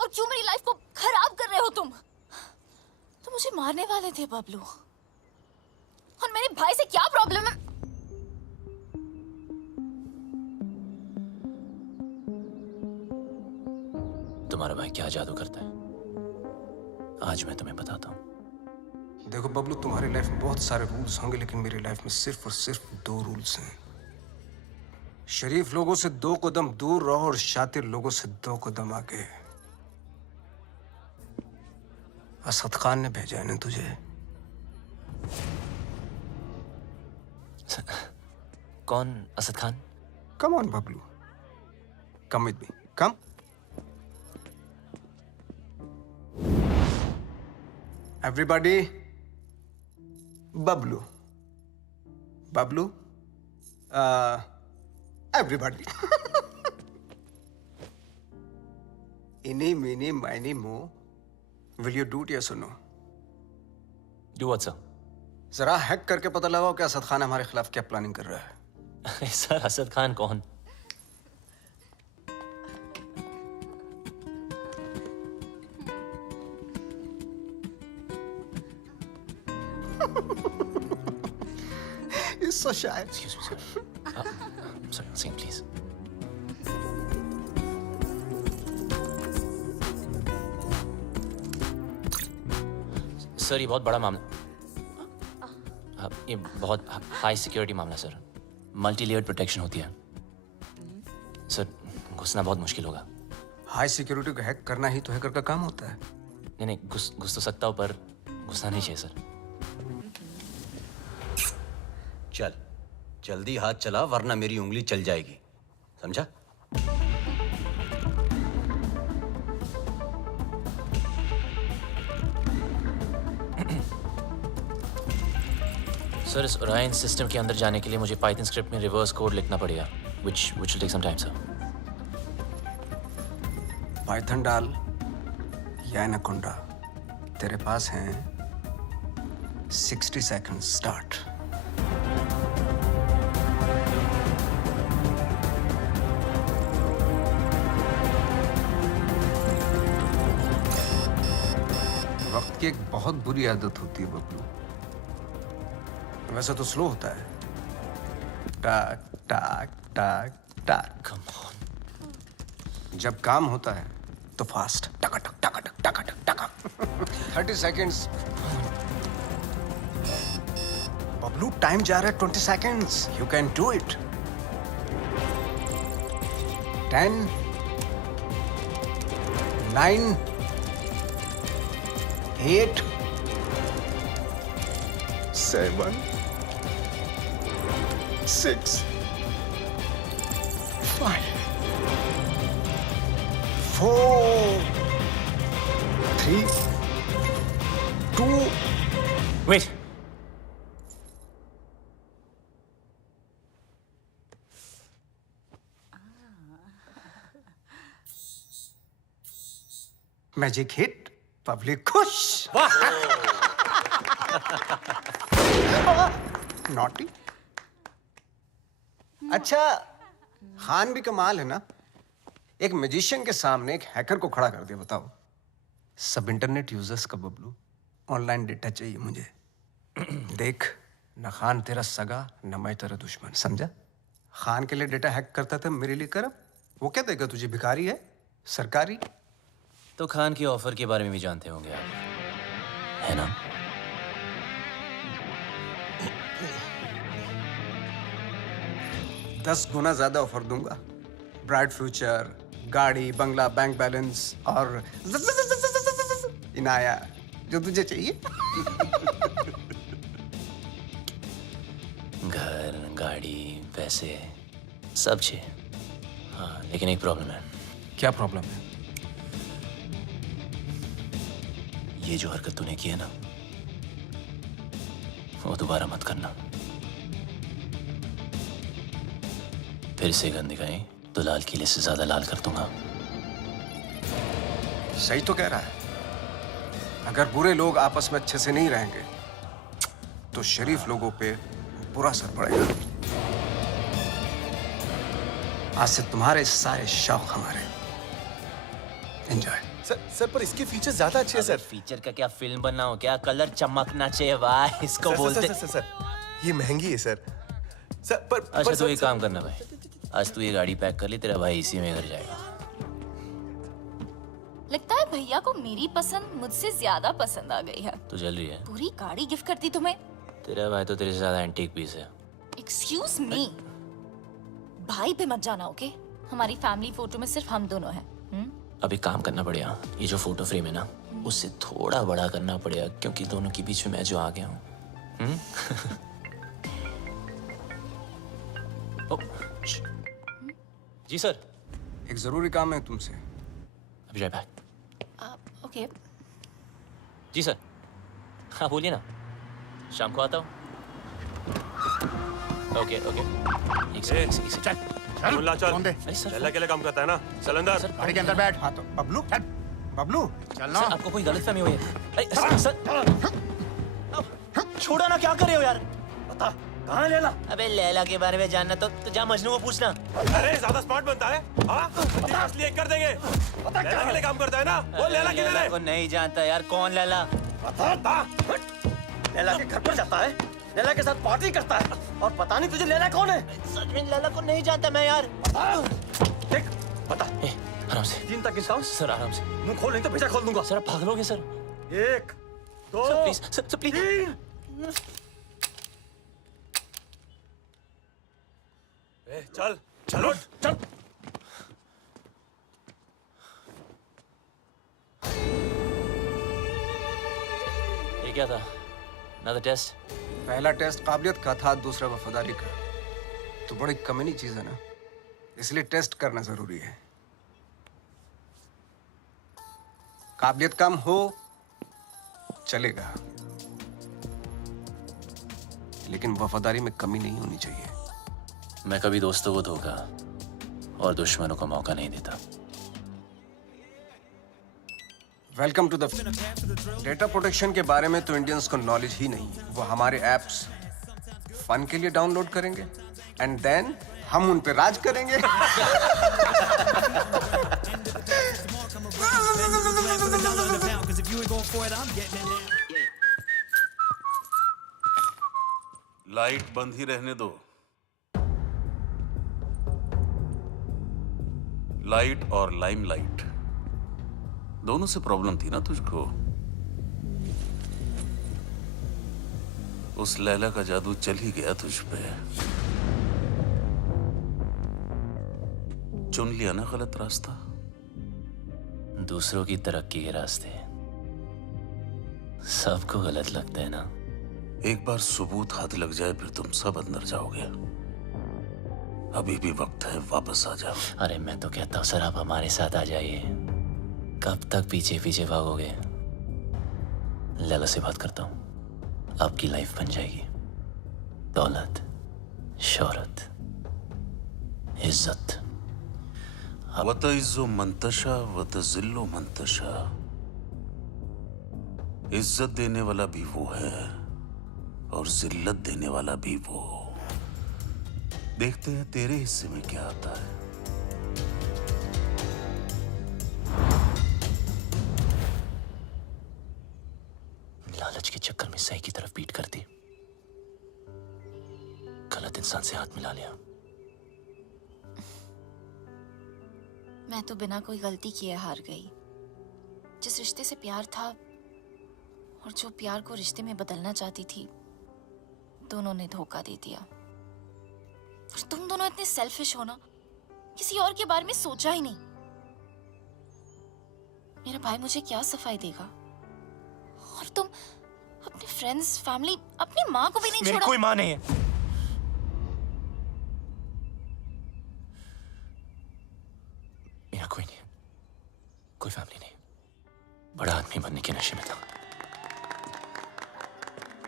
और क्यों मेरी लाइफ को खराब कर रहे हो तुम? तुम मुझे मारने वाले थे बबलू, और मेरे भाई से क्या प्रॉब्लम है? तुम्हारा भाई क्या जादू करता है, आज मैं तुम्हें बताता हूं। देखो बबलू, तुम्हारी लाइफ में बहुत सारे रूल्स होंगे, लेकिन मेरी लाइफ में सिर्फ और सिर्फ 2 रूल्स हैं। शरीफ लोगों से 2 कदम दूर रहो और शातिर लोगों से 2 कदम आगे। असद खान ने भेजा है ना तुझे? कौन Asad Khan? Come on Bablu, come with me, come. Everybody, Bablu, Bablu, everybody. इनी मीनी माइनी मो, will you do it yes और नो? Do what sir? जरा हैक करके पता लगाओ कि असद खान हमारे खिलाफ क्या प्लानिंग कर रहा है। सर, असद खान कौन? He's so shy. Excuse me, sir. Sorry, sing, please. Sir ये बहुत बड़ा मामला, ये बहुत हाई सिक्योरिटी मामला सर, मल्टी लेयर्ड प्रोटेक्शन होती है सर, घुसना बहुत मुश्किल होगा। हाई सिक्योरिटी को हैक करना ही तो हैकर का काम होता है। नहीं नहीं, घुस तो सकता हूँ पर घुसना नहीं चाहिए सर। चल जल्दी हाथ चला वरना मेरी उंगली चल जाएगी, समझा? सर इस ओरायन सिस्टम के अंदर जाने के लिए मुझे पाइथन स्क्रिप्ट में रिवर्स कोड लिखना पड़ेगा, which will take some time sir। Python डाल या एनाकोंडा, तेरे पास हैं 60 seconds स्टार्ट। वक्त की एक बहुत बुरी आदत होती है बबलू, वैसे तो स्लो होता है, टाक टाक टाक टाक। Come on. जब काम होता है तो फास्ट, टका टक टका टक टका टक टका। 30 seconds। बबलू टाइम जा रहा है 20 seconds। You can do it। 10 9 8 7 6 5 4 3 2 Wait। Magic hit, public खुश। नॉटी। अच्छा खान भी कमाल है ना, एक मैजिशियन के सामने एक हैकर को खड़ा कर दिया। बताओ, सब इंटरनेट यूजर्स का बबलू ऑनलाइन डेटा चाहिए मुझे। देख, न खान तेरा सगा न मैं तेरा दुश्मन, समझा? खान के लिए डेटा हैक करता था, मेरे लिए कर। वो क्या देगा तुझे, भिखारी है सरकारी? तो खान की ऑफर के बारे में भी जानते होंगे आप, है ना? दस गुना ज्यादा ऑफर दूंगा, ब्राइट फ्यूचर, गाड़ी, बंगला, बैंक बैलेंस और इनाया, जो तुझे चाहिए। घर, गाड़ी, पैसे सब चाहिए। हाँ, लेकिन एक प्रॉब्लम है। क्या प्रॉब्लम है? ये जो हरकत तूने की है ना, वो दोबारा मत करना। फिर से गंद दिखाई तो लाल किले से ज्यादा लाल कर दूंगा। सही तो कह रहा है। अगर बुरे लोग आपस में अच्छे से नहीं रहेंगे तो शरीफ लोगों पे बुरा असर पड़ेगा। आज से तुम्हारे सारे शौक हमारे। एंजॉय। सर पर इसके फीचर ज्यादा अच्छे हैं सर। फीचर का क्या, फिल्म बना हो क्या? कलर चमकना चाहिए वाह, इसको बोलते। सर ये महंगी है सर। सर पर अच्छा तो एक काम करना भाई, आज तू ये गाड़ी पैक कर ली, तेरा भाई इसी में घर जाएगा। लगता है भैया को मेरी पसंद मुझसे ज्यादा पसंद आ गई है। तू जल रही है? पूरी गाड़ी गिफ्ट करती तुम्हें। तेरा भाई तो तेरे से ज्यादा एंटीक पीस है। एक्सक्यूज मी, भाई पे मत जाना ओके? हमारी फैमिली फोटो में सिर्फ हम दोनों हैं। अभी काम करना पड़ेगा, ये जो फोटो फ्रेम है ना उससे थोड़ा बड़ा करना पड़ेगा, क्योंकि दोनों के बीच में मैं जो आ गया हूँ। जी सर। एक जरूरी काम है तुमसे। अभी राइट बैक। ओके। जी सर। हाँ बोलिए ना, शाम को आता हूँ। Okay okay. एक सेकंड चल मुल्ला चल। अरे सर, लैला के लिए काम करता है ना, चल अंदर। गाड़ी के अंदर बैठ। हाँ तो बबलू चल, बबलू चलना। सर आपको कोई गलतफहमी हुई है? अरे सर छोड़ो ना, क्या कर रहे हो यार? बता कहाँ है लैला? अबे लैला के बारे में जानना तो जा मजनू को पूछना। अरे ज्यादा स्मार्ट बनता है? हाँ इसलिए कर देंगे। लैला के लिए काम करता है ना, वो लैला किधर है? लैला को नहीं जानता यार, कौन लैला? बता। लैला के घर पर जाता है, लैला के साथ पार्टी करता है, और पता नहीं तुझे लैला कौन है? सच में लैला को नहीं जानता मैं यार। देख बता। आराम से। 3 तक गिनता हूं। सर आराम से। मुंह खोल नहीं तो भेजा खोल दूंगा। सर आप भाग लोगे sir. 1 sir please, sir please. चल चलो चल। ये क्या था? Another test? पहला टेस्ट काबिलियत का था, दूसरा वफादारी का। तो बड़ी कमीनी चीज है ना, इसलिए टेस्ट करना जरूरी है। काबिलियत कम हो चलेगा, लेकिन वफादारी में कमी नहीं होनी चाहिए। मैं कभी दोस्तों को धोखा और दुश्मनों को मौका नहीं देता। Welcome to the. Data protection के बारे में तो इंडियंस को नॉलेज ही नहीं है। वो हमारे एप्स फन के लिए डाउनलोड करेंगे एंड देन हम उन पे राज करेंगे। लाइट बंद ही रहने दो। लाइट और लाइमलाइट दोनों से प्रॉब्लम थी ना तुझको। उस लैला का जादू चल ही गया तुझ पे। चुन लिया ना गलत रास्ता। दूसरों की तरक्की के रास्ते सबको गलत लगता है ना। एक बार सबूत हाथ लग जाए फिर तुम सब अंदर जाओगे। अभी भी वक्त है, वापस आ जाओ। अरे मैं तो कहता हूँ सर आप हमारे साथ आ जाइए। कब तक पीछे पीछे भागोगे? लैला से बात करता हूँ, आपकी लाइफ बन जाएगी। दौलत, शोहरत, इज्जत। वतइज़्ज़ु मंतशा वतज़िल्लु मंतशा। इज्जत देने वाला भी वो है और जिल्लत देने वाला भी वो। देखते हैं तेरे हिस्से में क्या आता है। लालच के चक्कर में सही की तरफ पीट कर दी, गलत इंसान से हाथ मिला लिया। मैं तो बिना कोई गलती किए हार गई। जिस रिश्ते से प्यार था और जो प्यार को रिश्ते में बदलना चाहती थी, दोनों ने धोखा दे दिया। और तुम दोनों इतने सेल्फिश हो ना, किसी और के बारे में सोचा ही नहीं। मेरा भाई मुझे क्या सफाई देगा, और तुम अपने फ्रेंड्स, फैमिली, अपनी माँ को भी नहीं छोड़ा। मेरी कोई माँ नहीं है। मेरा कोई नहीं है, कोई फैमिली नहीं। बड़ा आदमी बनने के नशे में था,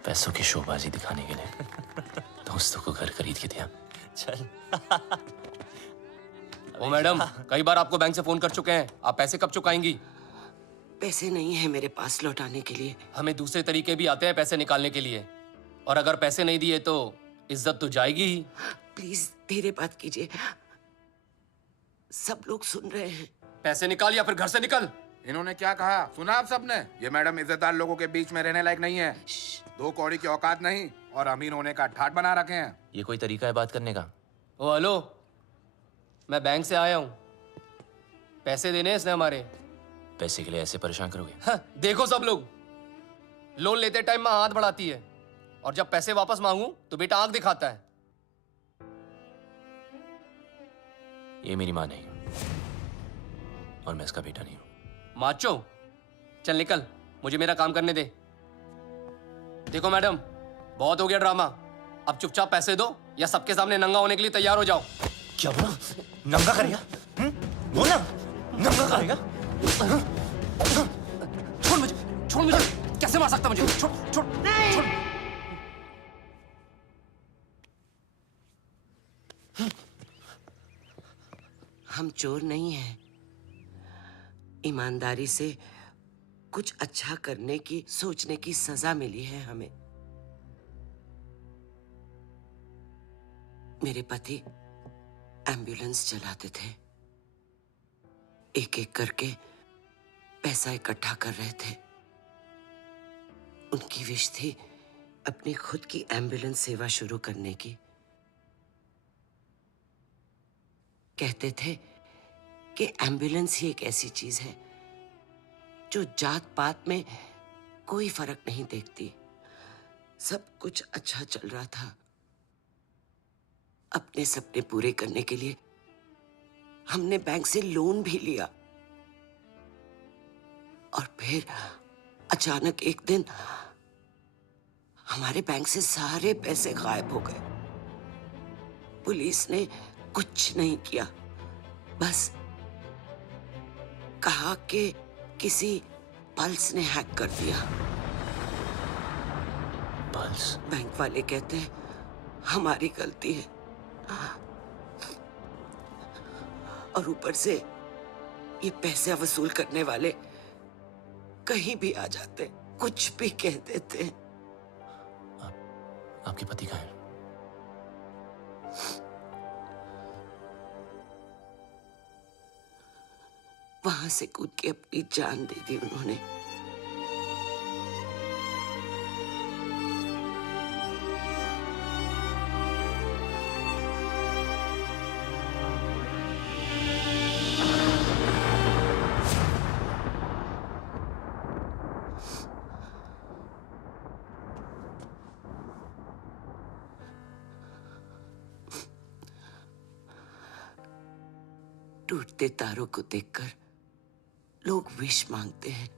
पैसों की शोबाजी दिखाने के लिए दोस्तों को घर खरीद के दिया। चल। ओ मैडम, कई बार आपको बैंक से फोन कर चुके हैं, आप पैसे कब चुकाएंगी? पैसे नहीं है मेरे पास लौटाने के लिए। हमें दूसरे तरीके भी आते हैं पैसे निकालने के लिए, और अगर पैसे नहीं दिए तो इज्जत तो जाएगी ही। प्लीज धीरे बात कीजिए, सब लोग सुन रहे हैं। पैसे निकाल या फिर घर से निकल। इन्होंने क्या कहा सुना आप सबने? ये मैडम इज्जतदार लोगों के बीच में रहने लायक नहीं है। 2 कौड़ी की औकात नहीं और अमीर होने का ठाट बना रखे हैं। ये कोई तरीका है बात करने का? ओ हेलो, मैं बैंक से आया हूँ, पैसे देने हैं इसने हमारे। पैसे के लिए ऐसे परेशान करोगे? हाँ, देखो सब लोग, लोन लेते टाइम माँ हाथ बढ़ाती है और जब पैसे वापस मांगू तो बेटा आंख दिखाता है। ये मेरी माँ नहीं और मैं इसका बेटा नहीं हूँ। माचो, चल निकल, मुझे मेरा काम करने दे। देखो मैडम, बहुत हो गया ड्रामा, अब चुपचाप पैसे दो या सबके सामने नंगा होने के लिए तैयार हो जाओ। क्या बोला? नंगा करेगा? बोला नंगा करेगा? छोड़ मुझे, कैसे मार सकता मुझे? छोड़ छोड़ छोड़। हम चोर नहीं हैं। ईमानदारी से कुछ अच्छा करने की, सोचने की सजा मिली है हमें। मेरे पति एम्बुलेंस चलाते थे, एक एक करके पैसा इकट्ठा कर रहे थे। उनकी विश थी अपनी खुद की एम्बुलेंस सेवा शुरू करने की। कहते थे कि एम्बुलेंस ही एक ऐसी चीज है जो जात पात में कोई फर्क नहीं देखती। सब कुछ अच्छा चल रहा था। अपने सपने पूरे करने के लिए हमने बैंक से लोन भी लिया और फिर अचानक एक दिन हमारे बैंक से सारे पैसे गायब हो गए। पुलिस ने कुछ नहीं किया, बस कहा कि किसी पल्स ने हैक कर दिया। पल्स? बैंक वाले कहते हैं हमारी गलती है, और ऊपर से ये पैसे वसूल करने वाले कहीं भी आ जाते, कुछ भी कह देते हैं। आपके पति कहाँ हैं? वहां से कूद के अपनी जान दे दी उन्होंने। टूटते तारों को देखकर लोग विश मांगते हैं,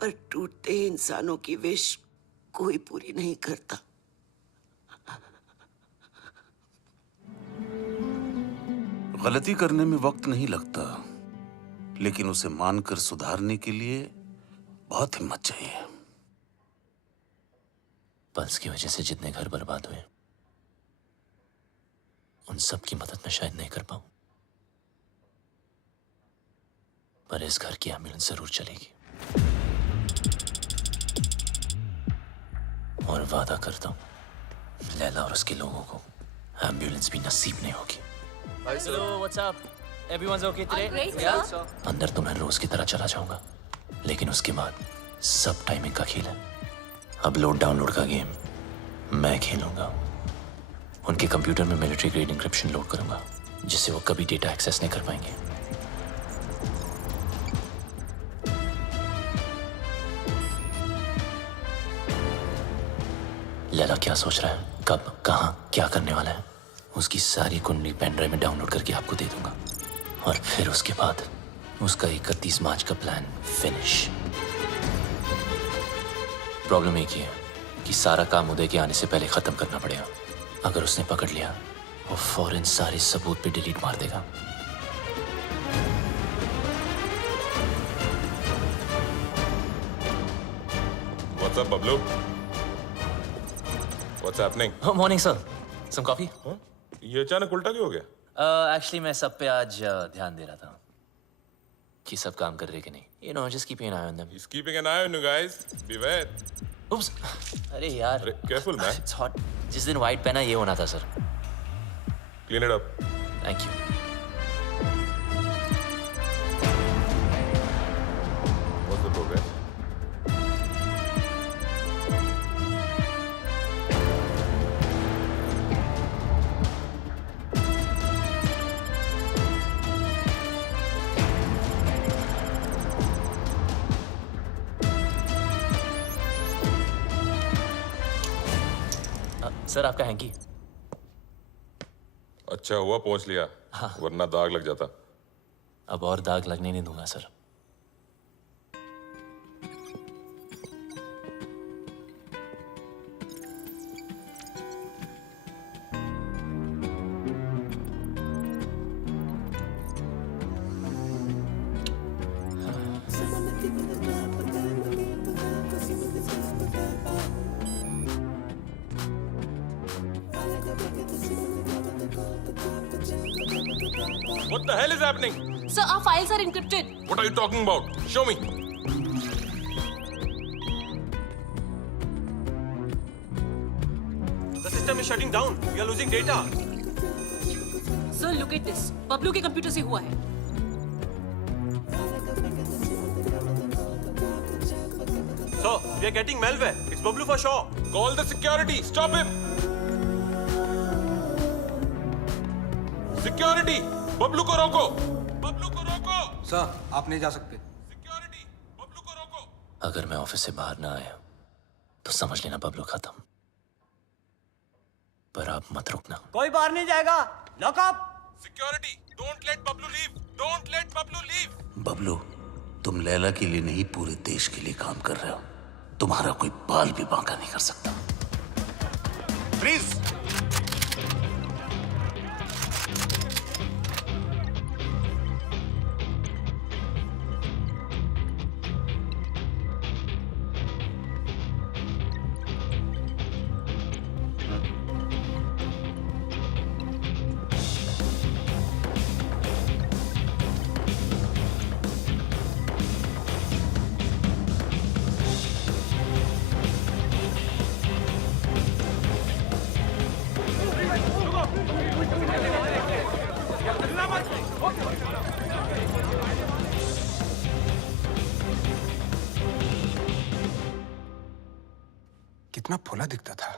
पर टूटते इंसानों की विश कोई पूरी नहीं करता। गलती करने में वक्त नहीं लगता, लेकिन उसे मानकर सुधारने के लिए बहुत हिम्मत चाहिए। पल्स की वजह से जितने घर बर्बाद हुए उन सब की मदद मैं शायद नहीं कर पाऊं, पर इस घर की एम्बुलेंस जरूर चलेगी। और वादा करता हूं लैला और उसके लोगों को एम्बुलेंस भी नसीब नहीं होगी। Hello, what's up? Everyone's okay today? great, Yeah. sir. अंदर तो मैं रोज की तरह चला जाऊंगा, लेकिन उसके बाद सब टाइमिंग का खेल है। अपलोड डाउनलोड का गेम मैं खेलूंगा। उनके कंप्यूटर में मिलिट्री ग्रेड इंक्रिप्शन लोड करूंगा, जिससे वो कभी डेटा एक्सेस नहीं कर पाएंगे। लैला क्या सोच रहा है, कब, कहां, क्या करने वाला है, उसकी सारी कुंडली पेन ड्राइव में डाउनलोड करके आपको दे दूंगा। और फिर उसके बाद उसका 31 मार्च का प्लान फिनिश। प्रॉब्लम एक ही है कि सारा काम उदय के आने से पहले खत्म करना पड़ेगा। अगर उसने पकड़ लिया, वो फौरन सारे सबूत पे डिलीट मार देगा। What's up, Bablu? What's happening? Morning sir, some coffee? ये अचानक उल्टा क्यों हो गया? एक्चुअली मैं सब पे आज ध्यान दे रहा था कि सब काम कर रहे कि नहीं। You know, just keeping an eye on them. He's keeping an eye on you guys. Beware. Oops. अरे यार। Careful, man. It's hot. जिस दिन व्हाइट पहना ये होना था sir. Clean it up. Thank you. What's the progress? Sir आपका hanky. अच्छा हुआ पहुंच लिया, वरना दाग लग जाता। अब और दाग लगने नहीं दूंगा sir. What the hell is happening? Sir, our files are encrypted. What are you talking about? Show me. The system is shutting down. We are losing data. Sir, look at this. Bablu के computer से हुआ है। So, we are getting malware. It's Bablu for sure. Call the security. Stop him. Security. Bablu को रोको। बबलू को रोको। Sir, आप नहीं जा सकते। Security. बबलू को रोको। अगर मैं ऑफिस से बाहर ना आया तो समझ लेना बबलू खत्म। पर आप मत रुकना। कोई बाहर नहीं जाएगा। Lock up. Security, don't let Bablu leave, don't let Bablu leave. Bablu, तुम लैला के लिए नहीं पूरे देश के लिए काम कर रहे हो। तुम्हारा कोई बाल भी बांका नहीं कर सकता। प्लीज। कितना फुला दिखता था।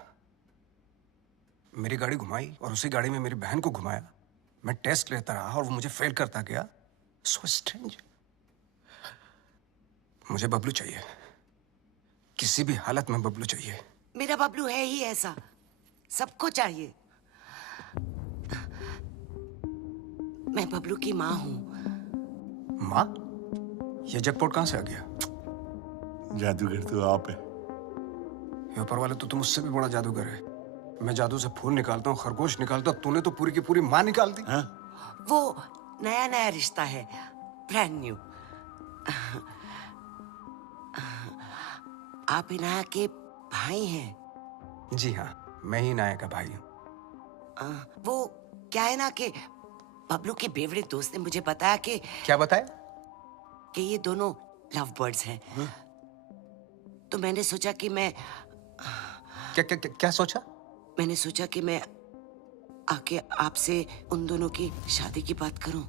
मेरी गाड़ी घुमाई और उसी गाड़ी में मेरी बहन को घुमाया। मैं टेस्ट लेता रहा और वो मुझे फेल करता गया। So strange. मुझे बबलू चाहिए। किसी भी हालत में बबलू चाहिए। मेरा बबलू है ही ऐसा, सबको चाहिए। मैं बबलू की माँ हूँ। माँ? ये जैकपॉट कहाँ से आ गया? जादूगर तो आप है। ये ऊपर वाले तो तुम उससे भी बड़ा जादूगर है। मैं जादू से फूल निकालता हूँ, खरगोश निकालता हूँ, तूने तो पूरी की पूरी माँ निकाल दी। वो नया नया रिश्ता है, ब्रांड न्यू। आप इनाया के भाई हैं? जी हाँ, मैं ही इनाया का भाई हूँ। वो क्या है ना कि बबलू के बेवड़े दोस्त ने मुझे बताया कि क्या बताया? कि ये दोनों लव बर्ड्स हैं। तो मैंने सोचा कि मैं क्या सोचा? मैंने सोचा कि मैं आके आपसे उन दोनों की शादी की बात करूं।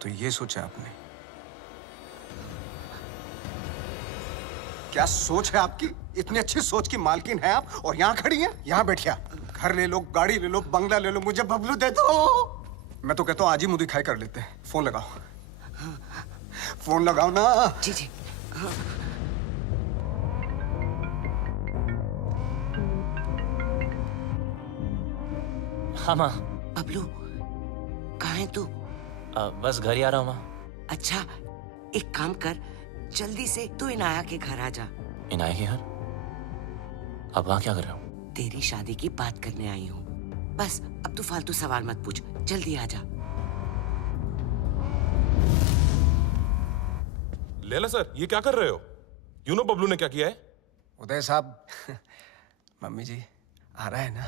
तो ये सोचा आपने? क्या सोच है आपकी? इतनी अच्छी सोच की मालकिन है आप और यहाँ खड़ी हैं? यहाँ बैठिया। घर ले लो, गाड़ी ले लो, बंगला ले लो, मुझे बबलू दे दो। मैं तो कहता हूँ आज ही मुझे खाई कर लेते हैं। फोन लगाओ। फोन लगाओ ना। जी जी। हाँ माँ। बबलू, कहाँ है तू? बस घर ही आ रहा हूँ माँ। अच्छा, एक काम कर, जल्दी से तू इनाया के घर आ जा। इनाया के घर? अब वहाँ क्या कर रहा हूँ? तेरी शादी की बात करने आई हूँ। बस अब तू फालतू सवाल मत पूछ, जल्दी आ जा। लैला सर, ये क्या कर रहे हो? यू नो बबलू ने क्या किया है? उदय साहब, मम्मी जी आ रहा है ना?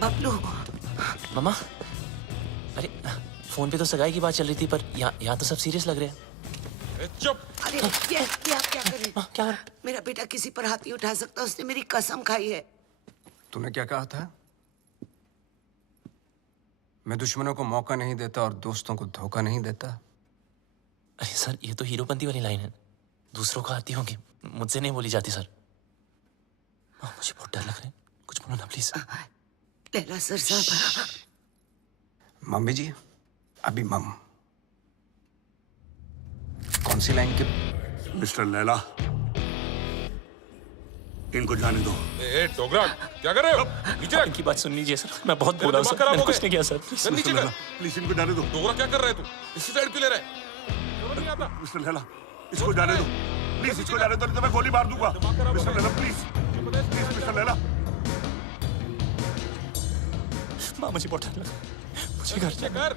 बबलू। मम्मा, अरे फोन पे तो सगाई की बात चल रही थी, पर यहाँ तो सब सीरियस लग रहे हैं। चुप। अरे ये आप क्या कर रहे? क्या हो रहा? मेरा बेटा किसी पर हाथ नहीं उठा सकता, उसने मेरी कसम खाई है। तूने क्या कहा था? मैं दुश्मनों को मौका नहीं देता और दोस्तों को धोखा नहीं देता। अरे सर, ये तो हीरोपंती वाली लाइन है। दूसरों को आती होंगी, मुझसे नहीं बोली जाती सर। मुझे बहुत डर लग रहा है, कुछ बोलो ना प्लीज। लैला सर साहब। मम्मी जी, अभी मम कौन सी लाइन के? मिस्टर लैला, इनको जाने दो। ए डोगरा, क्या कर रहे हो? नीचे इनकी बात सुन लीजिए सर, मैं बहुत बुरा हूं सर, मैंने कुछ नहीं किया सर। नीचे कर। प्लीज इनको जाने दो। डोगरा क्या कर रहे है तू? इसी साइड क्यों ले रहा है? समझ नहीं आता। मिस्टर लैला, इसको जाने दो। प्लीज इसको जाने दो, नहीं तो मैं गोली मार दूंगा। Mister Laila please, please mister Laila. माँ मुझे बहुत डर लगा, मुझे घर कर।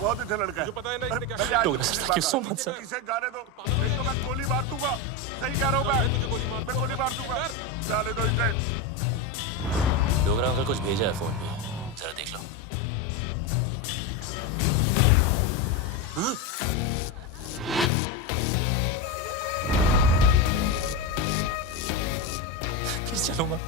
बहुत अच्छा लड़का है। मुझे पता है ना इसने क्या किया। Dogra sir, thank you so much sir. इसे जाने दो, नहीं तो मैं गोली मार दूंगा। सही कह रहा हूँ मैं गोली मार दूंगा। जाने दो इसे। डोगरा अंकल कुछ भेजा है फोन पे, जरा देख लो। फिर चलूंगा।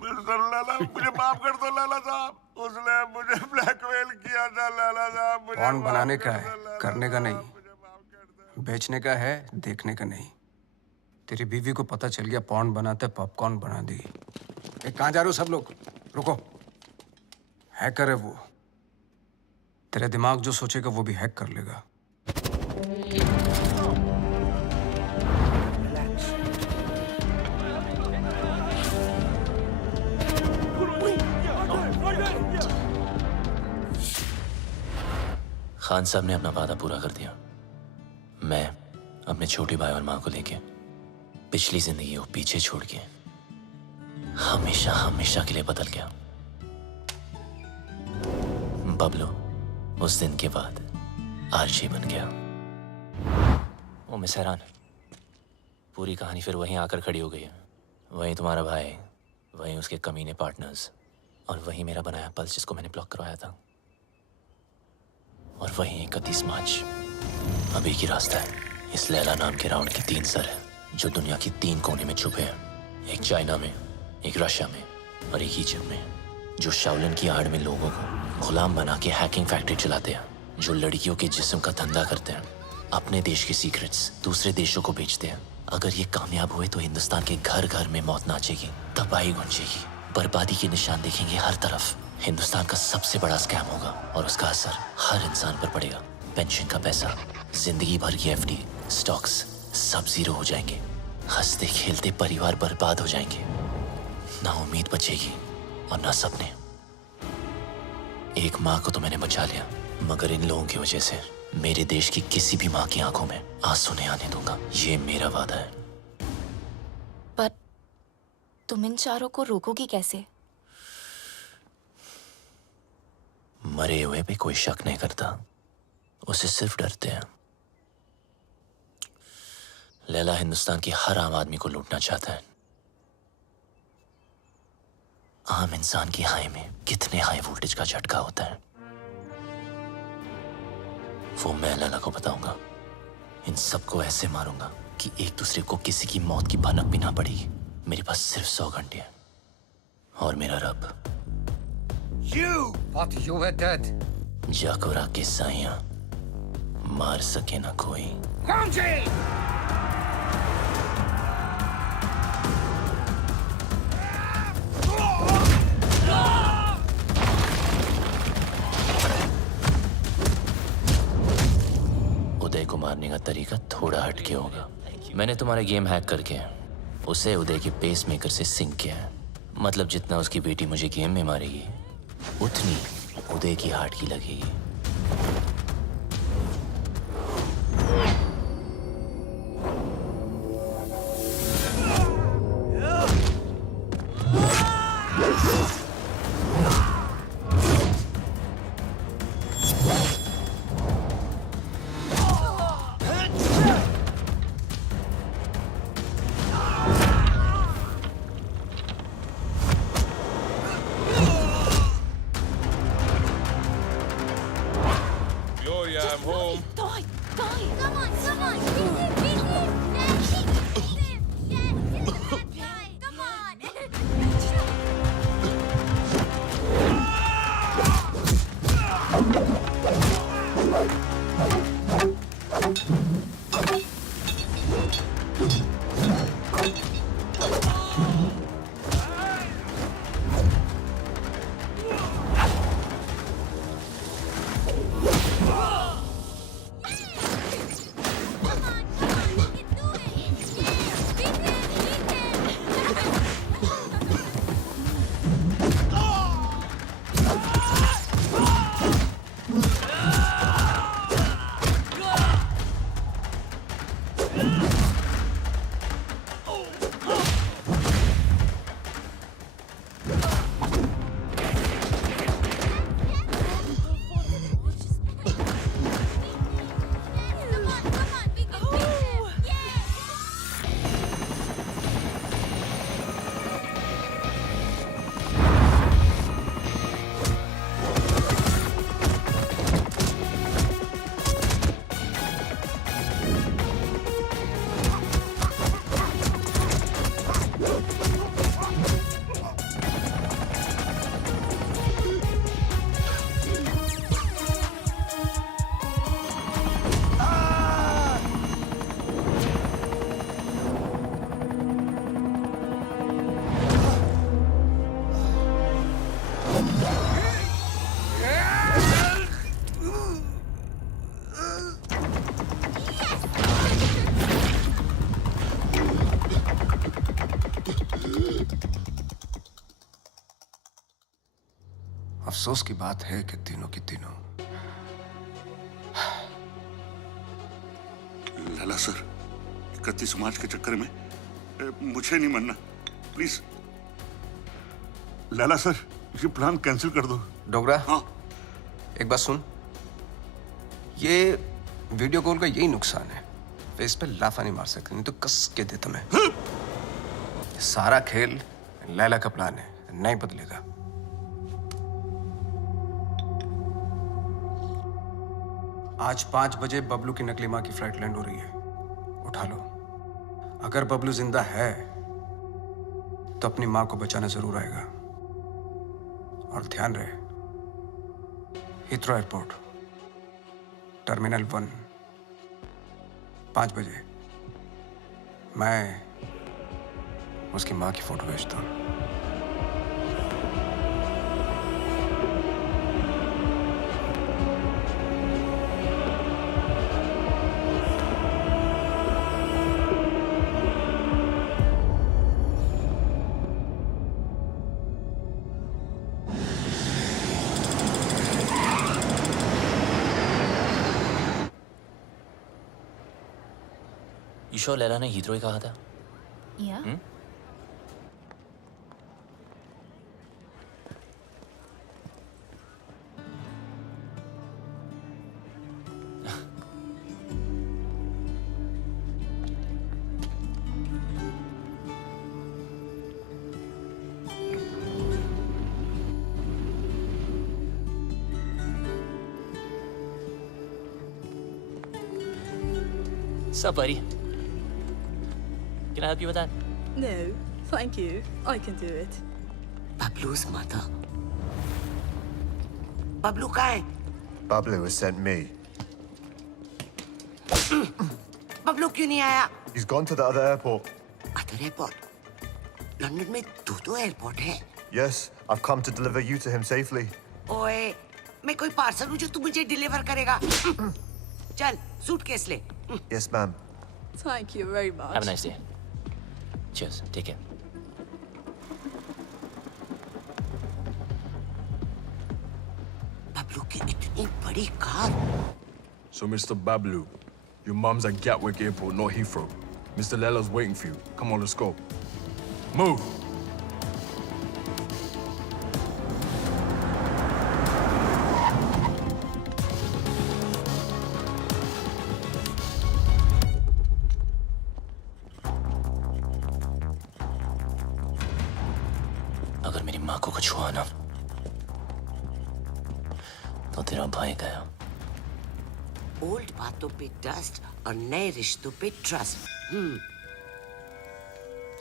मिस्टर लैला, मुझे माफ कर दो लैला साहब। उसने मुझे ब्लैकमेल किया था लैला साहब। मुझे कौन माफ बनाने कर का दो, है, लैला करने का साहब, नहीं। मुझे माफ कर दो। बेचने का है, देखने का नहीं। तेरी बीवी को पता चल गया पॉर्न बनाते पॉपकॉर्न बना दी। कहाँ जा रहे हो सब लोग? रुको। हैकर है वो। तेरा दिमाग जो सोचेगा वो भी हैक कर लेगा। खान साहब ने अपना वादा पूरा कर दिया। मैं अपने छोटे भाई और माँ को लेके पिछली जिंदगी को पीछे छोड़ के हमेशा हमेशा के लिए बदल गया। बबलू उस दिन के बाद आरजे बन गया। ओ मिस हैरान, पूरी कहानी फिर वहीं आकर खड़ी हो गई है। वहीं तुम्हारा भाई, वहीं उसके कमीने पार्टनर्स, और वहीं मेरा बनाया पल्स जिसको मैंने ब्लॉक करवाया था, और वहीं 31 मार्च। अब एक ही रास्ता है। इस लैला नाम के राउंड के 3 सर हैं जो दुनिया की 3 कोने में छुपे हैं। एक चाइना में, एक रशिया में और एक इजिप्ट में, जो शाओलिन की आड़ में लोगों को गुलाम बना के हैकिंग फैक्ट्री चलाते हैं, जो लड़कियों के जिस्म का धंधा करते हैं, अपने देश के सीक्रेट्स दूसरे देशों को बेचते हैं। अगर ये कामयाब हुए तो हिंदुस्तान के घर घर में मौत नाचेगी, तबाही गूंजेगी, बर्बादी के निशान देखेंगे हर तरफ। हिंदुस्तान का सबसे बड़ा स्कैम होगा और उसका असर हर इंसान पर पड़ेगा। पेंशन का पैसा, जिंदगी भर की एफडी, स्टॉक्स सब जीरो हो जाएंगे। हंसते खेलते परिवार बर्बाद हो जाएंगे। ना उम्मीद बचेगी और ना सपने। एक माँ को तो मैंने बचा लिया, मगर इन लोगों की वजह से मेरे देश की किसी भी माँ की आंखों में आंसू नहीं आने दूंगा। ये मेरा वादा है। पर तुम इन चारों को रोकोगी कैसे? मरे हुए पे कोई शक नहीं करता, उसे सिर्फ डरते हैं। लैला हिंदुस्तान की हर आम आदमी को लूटना चाहता है। आम इंसान की हाई में कितने हाई वोल्टेज का झटका होता है वो मैं लैला को बताऊंगा। इन सबको ऐसे मारूंगा कि एक दूसरे को किसी की मौत की भनक भी ना पड़ेगी। मेरे पास सिर्फ 100 घंटे हैं और मेरा रब जाकोरा के साइयां मार सके ना कोई। उदय को मारने का तरीका थोड़ा हटके होगा। मैंने तुम्हारे गेम हैक करके उसे उदय के पेस मेकर से सिंक किया है। मतलब जितना उसकी बेटी मुझे गेम में मारेगी उतनी उदय की हार्ट की लगेगी। अफसोस की बात है कि तीनों की तीनों। लैला सर, 31 मार्च के चक्कर में मुझे नहीं मरना, प्लीज। लैला सर, ये प्लान कैंसिल कर दो। डोगरा, हाँ, एक बात सुन। ये वीडियो कॉल का यही नुकसान है, फेस पे लाफा नहीं मार सकते, नहीं तो कस के देता मैं। सारा खेल लैला का प्लान है, नहीं बदलेगा। आज 5 बजे बबलू की नकली माँ की फ्लाइट लैंड हो रही है, उठा लो। अगर बबलू जिंदा है तो अपनी माँ को बचाना जरूर आएगा। और ध्यान रहे, हीथ्रो एयरपोर्ट, टर्मिनल 1, 5 बजे मैं उसकी माँ की फोटो भेजता हूँ। ईशो लैला ने हीथ्रो ही कहा था। Yeah. Sup, buddy? Can I help you with that? No, thank you. I can do it. Bablu's mother. Bablu कहाँ है? Bablu has sent me. Bablu क्यों नहीं आया? He's gone to the other airport. Other airport? London में 2 airport है। Yes, I've come to deliver you to him safely. ओए, मैं कोई पार्सल हूँ जो तू मुझे डिलीवर करेगा? चल, सूटकेस ले। Yes, ma'am. Thank you very much. Have a nice day. Cheers. Take care. Bablu की इतनी बड़ी car. So, Mr. Bablu, your mum's at Gatwick Airport, not Heathrow. Mr. Lella's waiting for you. Come on, let's go. Move! अगर मेरी माँ को कुछ हुआ ना तो तेरा भाई गया। ओल्ड बातों पे डस्ट और नए रिश्तों पे ट्रस्ट।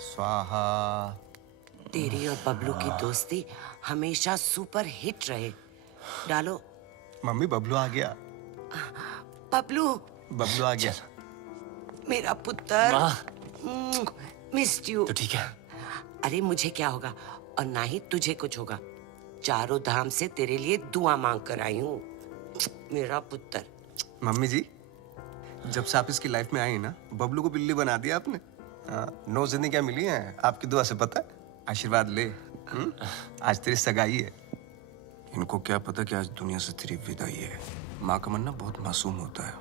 स्वाहा। तेरी और बबलू की दोस्ती हमेशा सुपर हिट रहे। डालो। मम्मी, बबलू आ गया। बबलू। बबलू आ गया। मेरा पुत्र। Missed you. तो ठीक है। अरे मुझे क्या होगा और ना ही तुझे कुछ होगा। चारों धाम से तेरे लिए दुआ मांग कर आई हूँ, मेरा पुत्र। मम्मी जी, जब से आप इसकी लाइफ में आई ना, बबलू को बिल्ली बना दिया आपने। 9 जिंदगियां मिली हैं आपकी दुआ से, पता है? आशीर्वाद ले। आज तेरी सगाई है। इनको क्या पता कि आज दुनिया से तेरी विदाई है। माँ का मन ना बहुत मासूम होता है।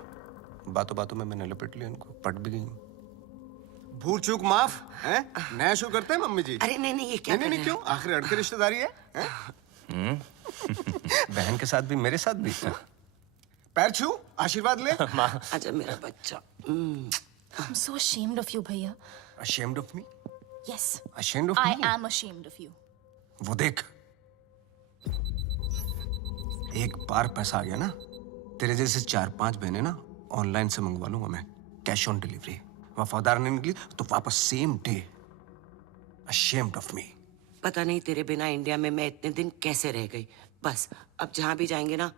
बातों बातों में मैंने लपेट लिया इनको, पट भी गई। भूल चूक माफ है? नया शो करते हैं मम्मी जी। अरे नहीं, ये क्या? नहीं, क्यों? आखिर अड़के रिश्तेदारी है? बहन के साथ भी, मेरे साथ भी। पैर छू, आशीर्वाद ले। आजा मेरा बच्चा। I'm so ashamed of you, भैया। Ashamed of me? Yes. Ashamed of I me? am ashamed of you. वो देख, एक बार पैसा आ गया ना, तेरे जैसे 4-5 बहनें ना ऑनलाइन से मंगवा लूंगा मैं, कैश ऑन डिलीवरी। वफादार नहीं निकली तो वापस same day. Ashamed of me. पता नहीं तेरे बिना इंडिया में मैं इतने दिन कैसे रह गई। बस अब जहाँ भी जाएंगे ना,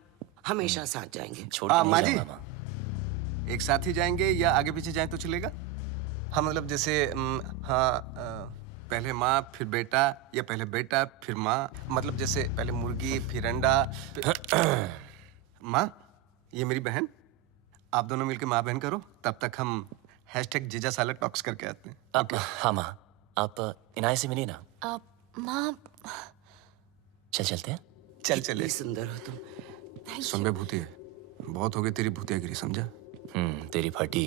हमेशा साथ जाएंगे। माँ जी, एक साथ ही जाएंगे या आगे पीछे जाए तो चलेगा? हाँ, मतलब जैसे पहले माँ फिर बेटा, या पहले बेटा फिर माँ, मतलब जैसे पहले मुर्गी फिर अंडा माँ, ये मेरी बहन, आप दोनों मिलकर माँ बहन करो, तब तक हम #जीजा साला टॉक्स करके आते हैं। हाँ माँ, आप इनाय से मिलिए ना। माँ, चलते हैं। चल चले। सुंदर हो तुम। सुन बे भूतिया, बहुत हो गई तेरी भूतियागिरी, समझा? तेरी फटी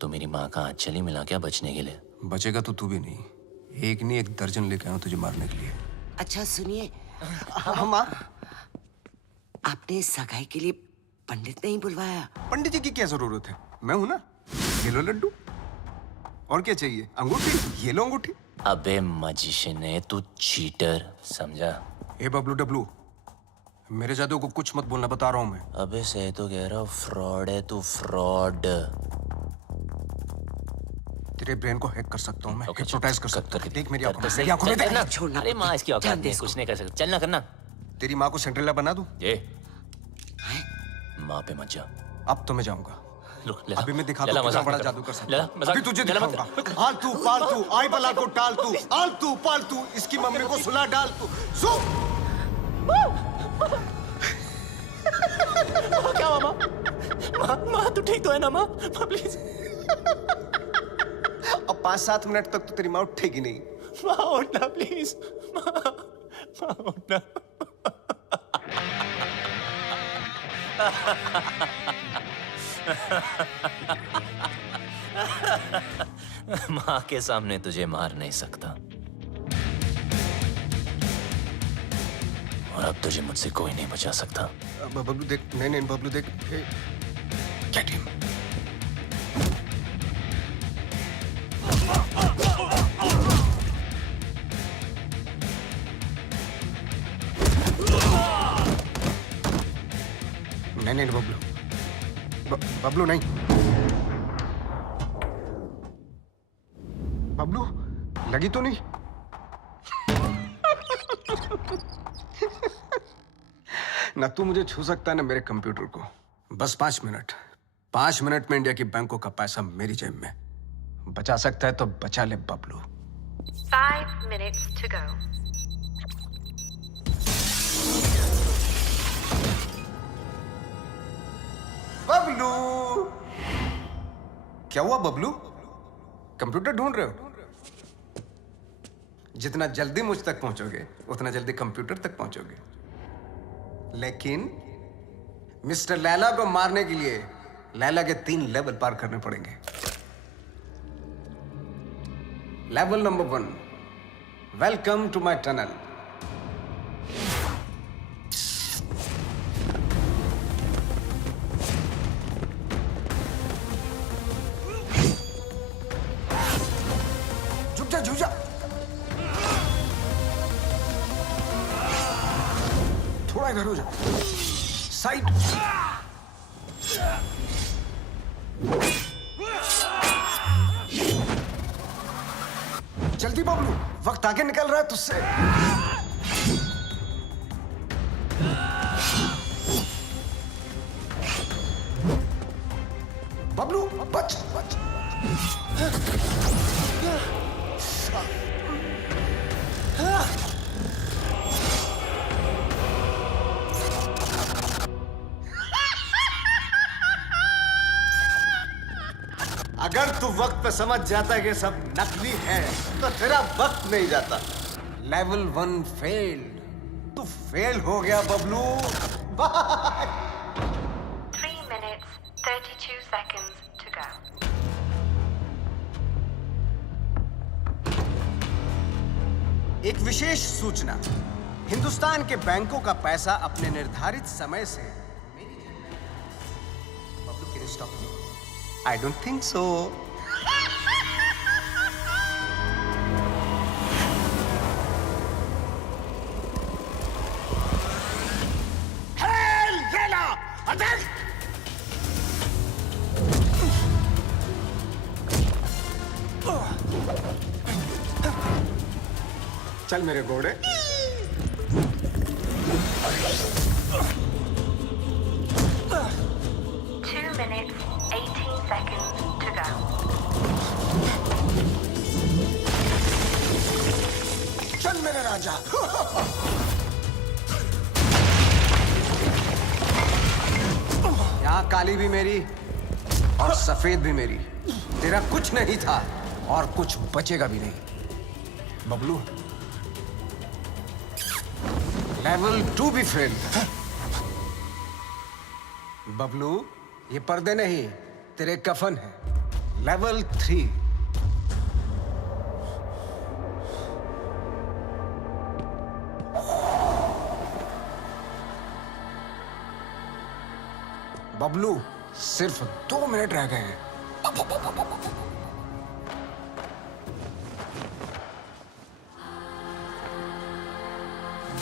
तो मेरी माँ का हाथ चली मिला क्या बचने के लिए? बचेगा तो तू भी नहीं, एक नहीं 1 दर्जन लेके आऊं तुझे मारने के लिए। अच्छा सुनिए, माँ, आपने सगाई के लिए पंडित नहीं बुलवाया? पंडित जी की क्या जरूरत है, मैं हूं ना। ये लो लड्डू, और क्या चाहिए? अंगूठी, ये लो अंगूठी। अबे मजिशियन है तू, चीटर, समझा? ए बबलू डब्लू, मेरे जादू को कुछ मत बोलना, बता रहा हूं मैं। अबे सही तो कह रहा हूँ, फ्रॉड है तू, फ्रॉड। तेरे ब्रेन को हैक कर सकता हूँ मैं, हिप्नोटाइज कर सकता हूँ। देख मेरी आंखों में, सही, मेरी आंखों में चल देख। ना। छोड़ना। अरे माँ इसकी औकात नहीं, कुछ नहीं कर सकता, चलना करना। तेरी माँ को सेंट्रेला बना दूं? ये माँ पे मत जा। अब तो मैं जाऊंगा। अभी मैं दिखा दूं लला, कितना मजाक बड़ा कर। जादू कर सकता लला, हूं। मजाक- अभी तुझे लला, मत दिखाऊंगा। आलतू पालतू, आई बला को टालतू, आलतू पालतू, इसकी मम्मी को सुला डालतू। क्या हुआ माँ? माँ तू ठीक तो है ना माँ? प्लीज। अब 5-7 मिनट तक तो तेरी माँ उठेगी नहीं। माँ उठना प्लीज, माँ उठना। माँ के सामने तुझे मार नहीं सकता, और अब तुझे मुझसे कोई नहीं बचा सकता। बबलू देख, नहीं बबलू देख, गेट हिम। नहीं बबलू, बबलू नहीं। बबलू लगी तो नहीं? ना तू मुझे छू सकता है ना मेरे कंप्यूटर को। बस 5 मिनट, 5 मिनट में इंडिया की बैंकों का पैसा मेरी जेब में। बचा सकता है तो बचा ले Bablu. 5 minutes to go. Bablu, क्या हुआ बबलू? कंप्यूटर ढूंढ रहे हो? जितना जल्दी मुझ तक पहुंचोगे उतना जल्दी कंप्यूटर तक पहुंचोगे। लेकिन मिस्टर लैला को मारने के लिए लैला के 3 लेवल पार करने पड़ेंगे। Level number 1, welcome to my tunnel. झुक जा, थोड़ा इधर हो जा, साइड। जल्दी बबलू, वक्त आगे निकल रहा है तुझसे। बबलू बच, बच। अगर तू वक्त पे समझ जाता है कि सब नकली है तो तेरा वक्त नहीं जाता। लेवल 1 फेल्ड, तू फेल हो गया Bablu. Bye. 3 minutes, 32 seconds to go. एक विशेष सूचना, हिंदुस्तान के बैंकों का पैसा अपने निर्धारित समय से Bablu, can you stop me? I don't think so. Hey, Lena! Attack! चल मेरे घोड़े। 2 minutes, 18 seconds to go. चल मेरे राजा। यहाँ काली भी मेरी और सफेद भी मेरी। तेरा कुछ नहीं था और कुछ बचेगा भी नहीं बबलू। लेवल 2 भी फेल। बबलू, ये पर्दे नहीं, तेरे कफन है। लेवल 3। बबलू, सिर्फ 2 मिनट रह गए हैं।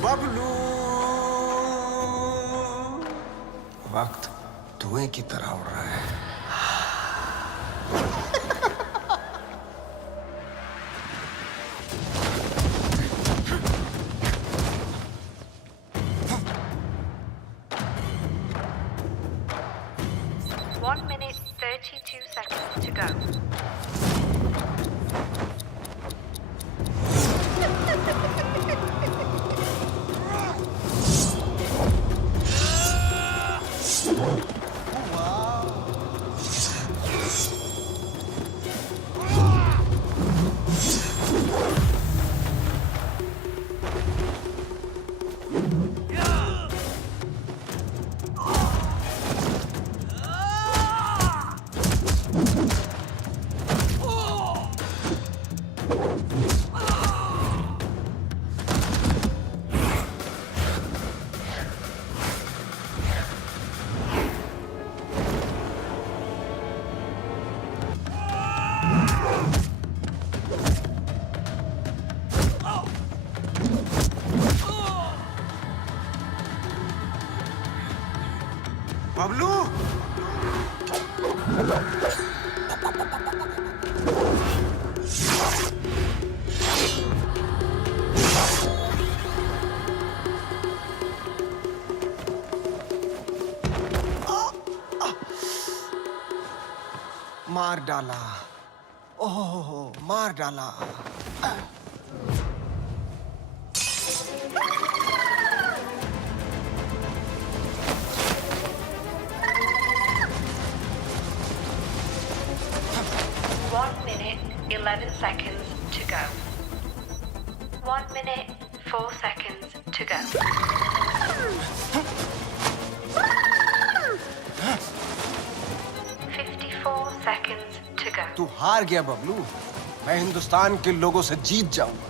बबलू, वक्त धुएं की तरह उड़ रहा है। One minute, 32 seconds to go. Bablu, मार डाला। ओह, मार डाला। One minute, 11 seconds to go. 1 minute, 4 seconds to go. Seconds to go. तू हार गया बबलू। मैं हिंदुस्तान के लोगों से जीत जाऊंगा।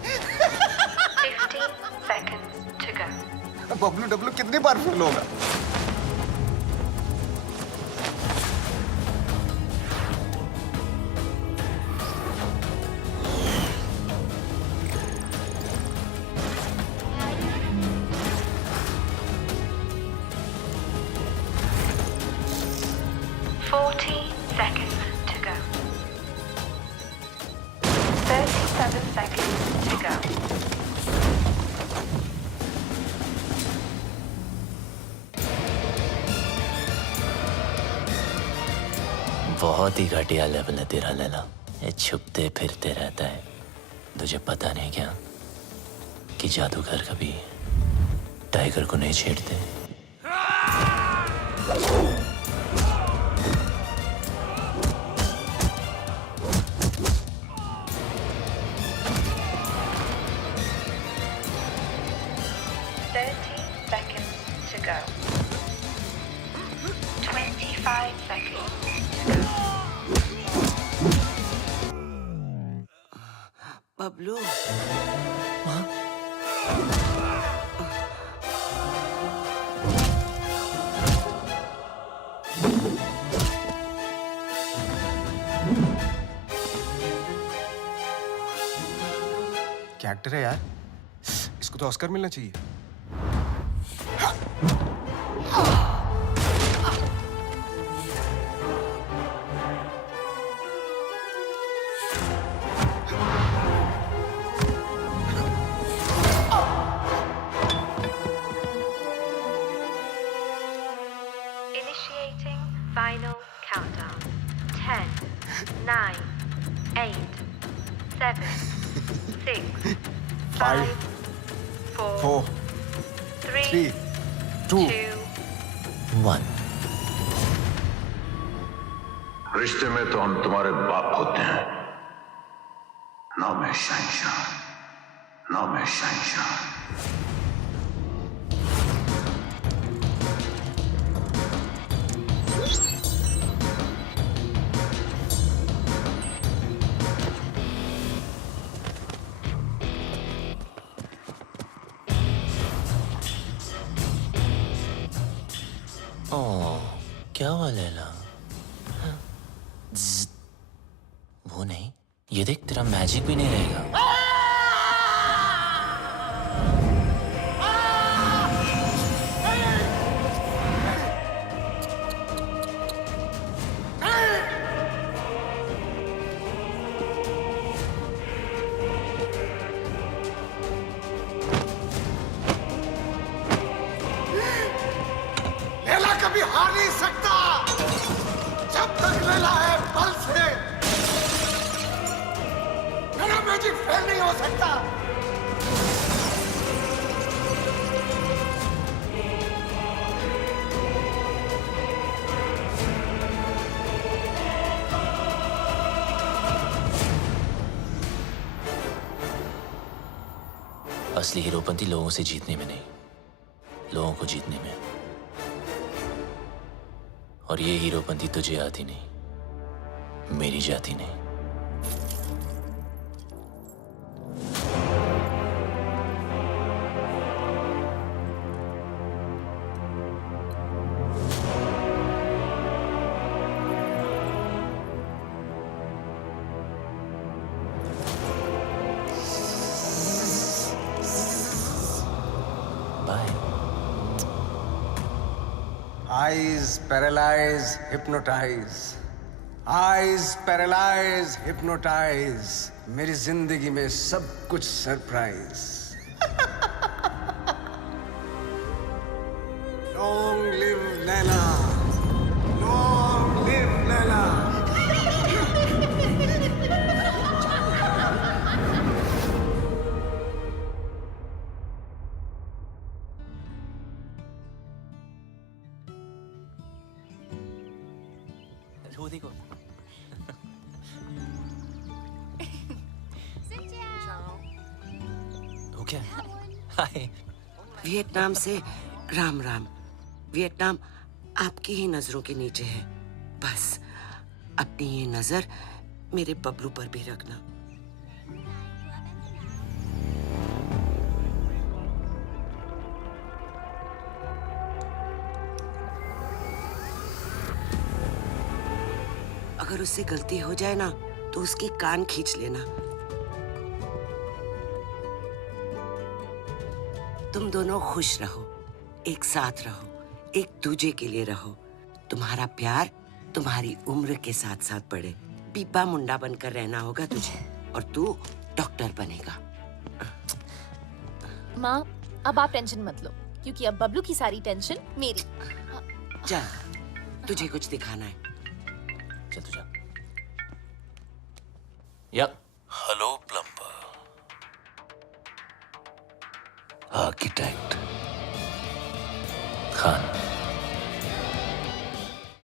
15 seconds to go. Bablu Dablu कितनी बार फेल होगा? Seconds to go. 37 seconds to go. बहुत ही घटिया लेवल है तेरा लैला। ये छुपते फिरते रहता है। तुझे पता नहीं क्या कि जादूगर कभी टाइगर को नहीं छेड़ते। बबलू, क्या एक्टर है यार, इसको तो ऑस्कर मिलना चाहिए। Initiating final countdown. 10, 9, 8, 7, 6, 5, 4, 3, 2, 1। रिश्ते में तो हम तुम्हारे बाप होते हैं, ना मैं शहंशाह, ना मैं शहंशाह। लैला। ज़्ज़। वो नहीं, ये देख तेरा मैजिक भी नहीं रहेगा। लैला कभी हार नहीं सकता जब तक लैला है पल से मेरा मैजिक फेल नहीं हो सकता। असली हीरोपंती लोगों से जीतने में नहीं, लोगों को जीतने में। और ये हीरोपंती तुझे आती नहीं, मेरी जाती नहीं। Eyes paralyze, hypnotize. Eyes paralyze, hypnotize. मेरी जिंदगी में सब कुछ surprise. Long live Laila. Long live Laila. वो देखो। वो क्या? हाय। वियतनाम से राम राम। वियतनाम आपकी ही नजरों के नीचे है। बस अपनी ये नजर मेरे बबलू पर भी रखना। अगर उससे गलती हो जाए ना तो उसके कान खींच लेना। तुम दोनों खुश रहो, एक साथ रहो, एक दूजे के लिए रहो। तुम्हारा प्यार तुम्हारी उम्र के साथ साथ बढ़े। पीपा मुंडा बनकर रहना होगा तुझे और तू डॉक्टर बनेगा। माँ, अब आप टेंशन मत लो क्योंकि अब बबलू की सारी टेंशन मेरी। चल, तुझे कुछ दिखाना है। चल तू जा। Yep.